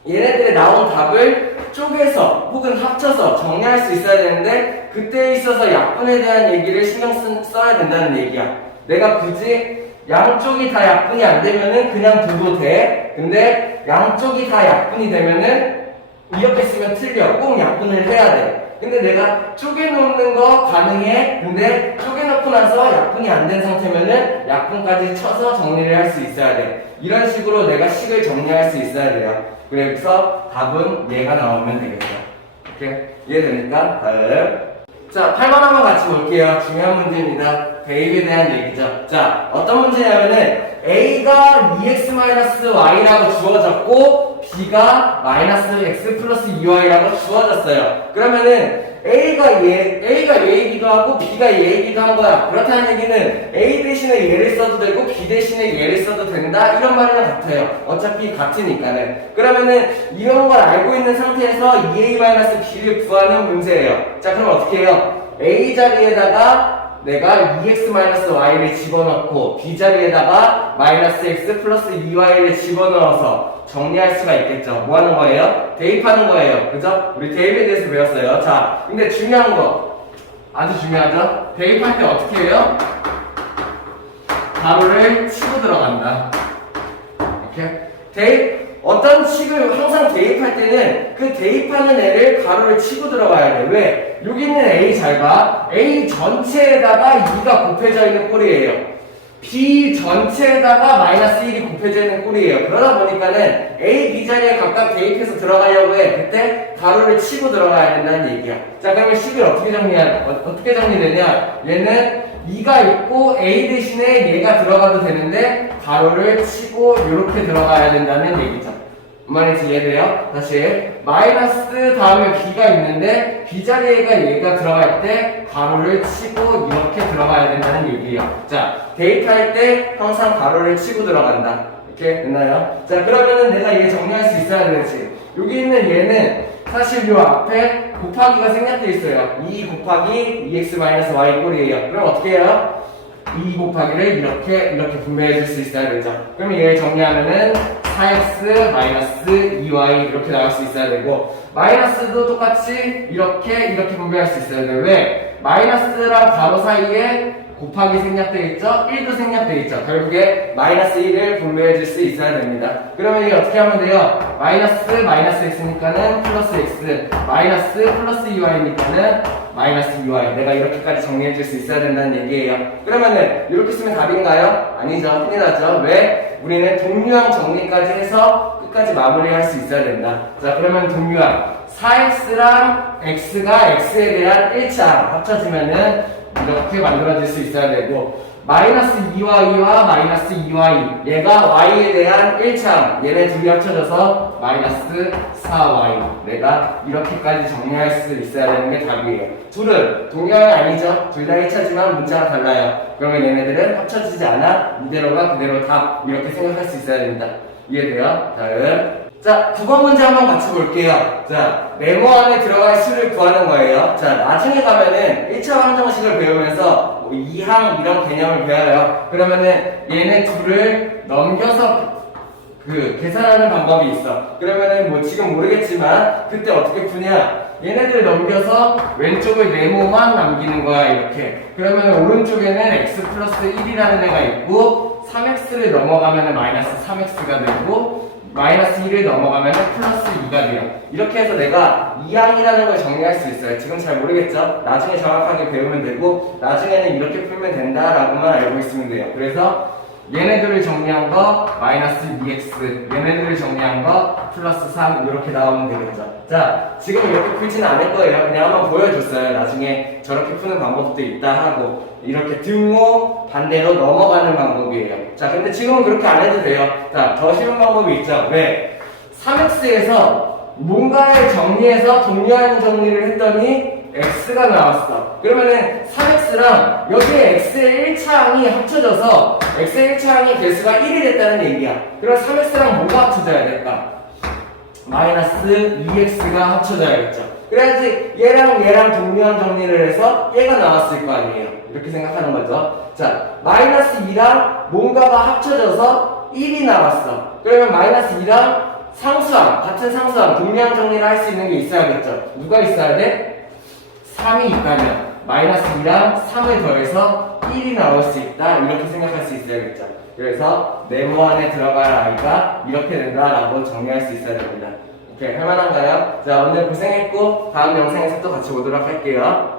얘네들이 나온 답을 쪼개서 혹은 합쳐서 정리할 수 있어야 되는데 그때에 있어서 약분에 대한 얘기를 신경 써야 된다는 얘기야. 내가 굳이 양쪽이 다 약분이 안 되면은 그냥 둬도 돼. 근데 양쪽이 다 약분이 되면은 이렇게 쓰면 틀려. 꼭 약분을 해야 돼. 근데 내가 쪼개놓는 거 가능해. 근데 쪼개놓고 나서 약분이 안 된 상태면은 약분까지 쳐서 정리를 할 수 있어야 돼. 이런 식으로 내가 식을 정리할 수 있어야 돼요. 그래서 답은 얘가 나오면 되겠죠. 오케이? 이해됩니까? 다음. 자, 8번 한번 같이 볼게요. 중요한 문제입니다. 대입에 대한 얘기죠. 자, 어떤 문제냐면은 A가 2x-y라고 주어졌고 B가 마이너스 X 플러스 2Y라고 주어졌어요. 그러면은 A가 얘이기도 하고 B가 얘이기도 한 거야. 그렇다는 얘기는 A 대신에 얘를 써도 되고 B 대신에 얘를 써도 된다 이런 말이랑 같아요. 어차피 같으니까는. 그러면은 이런 걸 알고 있는 상태에서 2A-B를 구하는 문제예요. 자, 그럼 어떻게 해요? A 자리에다가 내가 2x-y를 집어넣고 B 자리에다가 마이너스 x 플러스 2y를 집어넣어서 정리할 수가 있겠죠. 뭐 하는 거예요? 대입하는 거예요. 그죠? 우리 대입에 대해서 배웠어요. 자, 근데 중요한 거, 아주 중요하죠? 대입할 때 어떻게 해요? 가로를 치고 들어간다. 이렇게 어떤 식을 항상 대입할 때는 그 대입하는 애를 가로를 치고 들어가야 돼. 왜? 여기 있는 A 잘 봐. A 전체에다가 2가 곱해져 있는 꼴이에요. B 전체에다가 마이너스 1이 곱해져 있는 꼴이에요. 그러다 보니까는 A, B 자리에 각각 대입해서 들어가려고 해. 그때 가로를 치고 들어가야 된다는 얘기야. 자, 그러면 식을 어떻게 정리되냐? 얘는 2가 있고 A 대신에 얘가 들어가도 되는데 가로를 치고 이렇게 들어가야 된다는 얘기죠. 말인지 이해돼요? 다시 마이너스 다음에 B가 있는데 B 자리에가 얘가 들어갈 때 가로를 치고 이렇게 들어가야 된다는 얘기예요. 자, 대입할 때 항상 가로를 치고 들어간다. 이렇게 됐나요? 자, 그러면은 내가 얘 정리할 수 있어야 되지. 여기 있는 얘는 사실 요 앞에 곱하기가 생략되어 있어요. 2 곱하기 2x-y 꼴이에요. 그럼 어떻게 해요? 2 곱하기를 이렇게 분배해 줄 수 있어야 되죠. 그러면 얘 정리하면은 4x 2y 이렇게 나올 수 있어야 되고, 마이너스도 똑같이 이렇게 분배할 수 있어야 돼요. 왜? 마이너스랑 가로 사이에 곱하기 생략되어 있죠? 1도 생략되어 있죠? 결국에 마이너스 1을 분배해 줄 수 있어야 됩니다. 그러면 이게 어떻게 하면 돼요? 마이너스 x니까는 플러스 x, 마이너스 플러스 2y니까는 마이너스 2y. 내가 이렇게까지 정리해 줄 수 있어야 된다는 얘기예요. 그러면은 이렇게 쓰면 답인가요? 아니죠. 큰일 나죠. 왜? 우리는 동류항 정리까지 해서 끝까지 마무리할 수 있어야 된다. 자, 그러면 동류항 4x랑 x가 x에 대한 1차항 합쳐지면은 이렇게 만들어질 수 있어야 되고, 마이너스 2y와 마이너스 2y, 얘가 y에 대한 1차항, 얘네 둘이 합쳐져서 마이너스 4y. 내가 이렇게까지 정리할 수 있어야 되는 게 답이에요. 둘은 동류항이 아니죠. 둘 다 1차지만 문자가 달라요. 그러면 얘네들은 합쳐지지 않아. 이대로가 그대로 답. 이렇게 생각할 수 있어야 됩니다. 이해돼요? 다음. 자, 9번 문제 한번 같이 볼게요. 자, 네모 안에 들어갈 수를 구하는 거예요. 자, 나중에 가면은 1차 방정식을 배우면서 2항 이런 개념을 배워요. 그러면은 얘네 둘을 넘겨서 계산하는 방법이 있어. 그러면은 뭐 지금 모르겠지만 그때 어떻게 푸냐? 얘네들 넘겨서 왼쪽을 네모만 남기는 거야, 이렇게. 그러면 오른쪽에는 x 플러스 1이라는 애가 있고, 3x를 넘어가면 마이너스 3x가 되고, 마이너스 1을 넘어가면 플러스 2가 돼요. 이렇게 해서 내가 2항이라는 걸 정리할 수 있어요. 지금 잘 모르겠죠? 나중에 정확하게 배우면 되고, 나중에는 이렇게 풀면 된다라고만 알고 있으면 돼요. 그래서 얘네들을 정리한 거 마이너스 2x, 얘네들을 정리한 거 플러스 3 이렇게 나오면 되겠죠. 자, 지금 이렇게 풀지는 않을 거예요. 그냥 한번 보여줬어요. 나중에 저렇게 푸는 방법도 있다 하고, 이렇게 등호 반대로 넘어가는 방법이에요. 자, 근데 지금은 그렇게 안 해도 돼요. 자, 더 쉬운 방법이 있죠. 왜? 3x에서 뭔가를 정리해서 동류항 정리를 했더니 x가 나왔어. 그러면은 3x랑 여기에 x의 1차항이 합쳐져서 x의 1차항이 개수가 1이 됐다는 얘기야. 그럼 3x랑 뭐가 합쳐져야 될까? 마이너스 2x가 합쳐져야겠죠. 그래야지 얘랑 동류항 정리를 해서 얘가 나왔을 거 아니에요. 이렇게 생각하는 거죠. 자, 마이너스 2랑 뭔가가 합쳐져서 1이 나왔어. 그러면 마이너스 2랑 상수항, 같은 상수항, 동류항 정리를 할 수 있는 게 있어야겠죠. 누가 있어야 돼? 3이 있다면 마이너스 2랑 3을 더해서 1이 나올 수 있다. 이렇게 생각할 수 있어야겠죠. 그래서 네모 안에 들어갈 아이가 이렇게 된다라고 정리할 수 있어야 됩니다. 오케이, 할만한가요? 자, 오늘 고생했고 다음 영상에서 또 같이 보도록 할게요.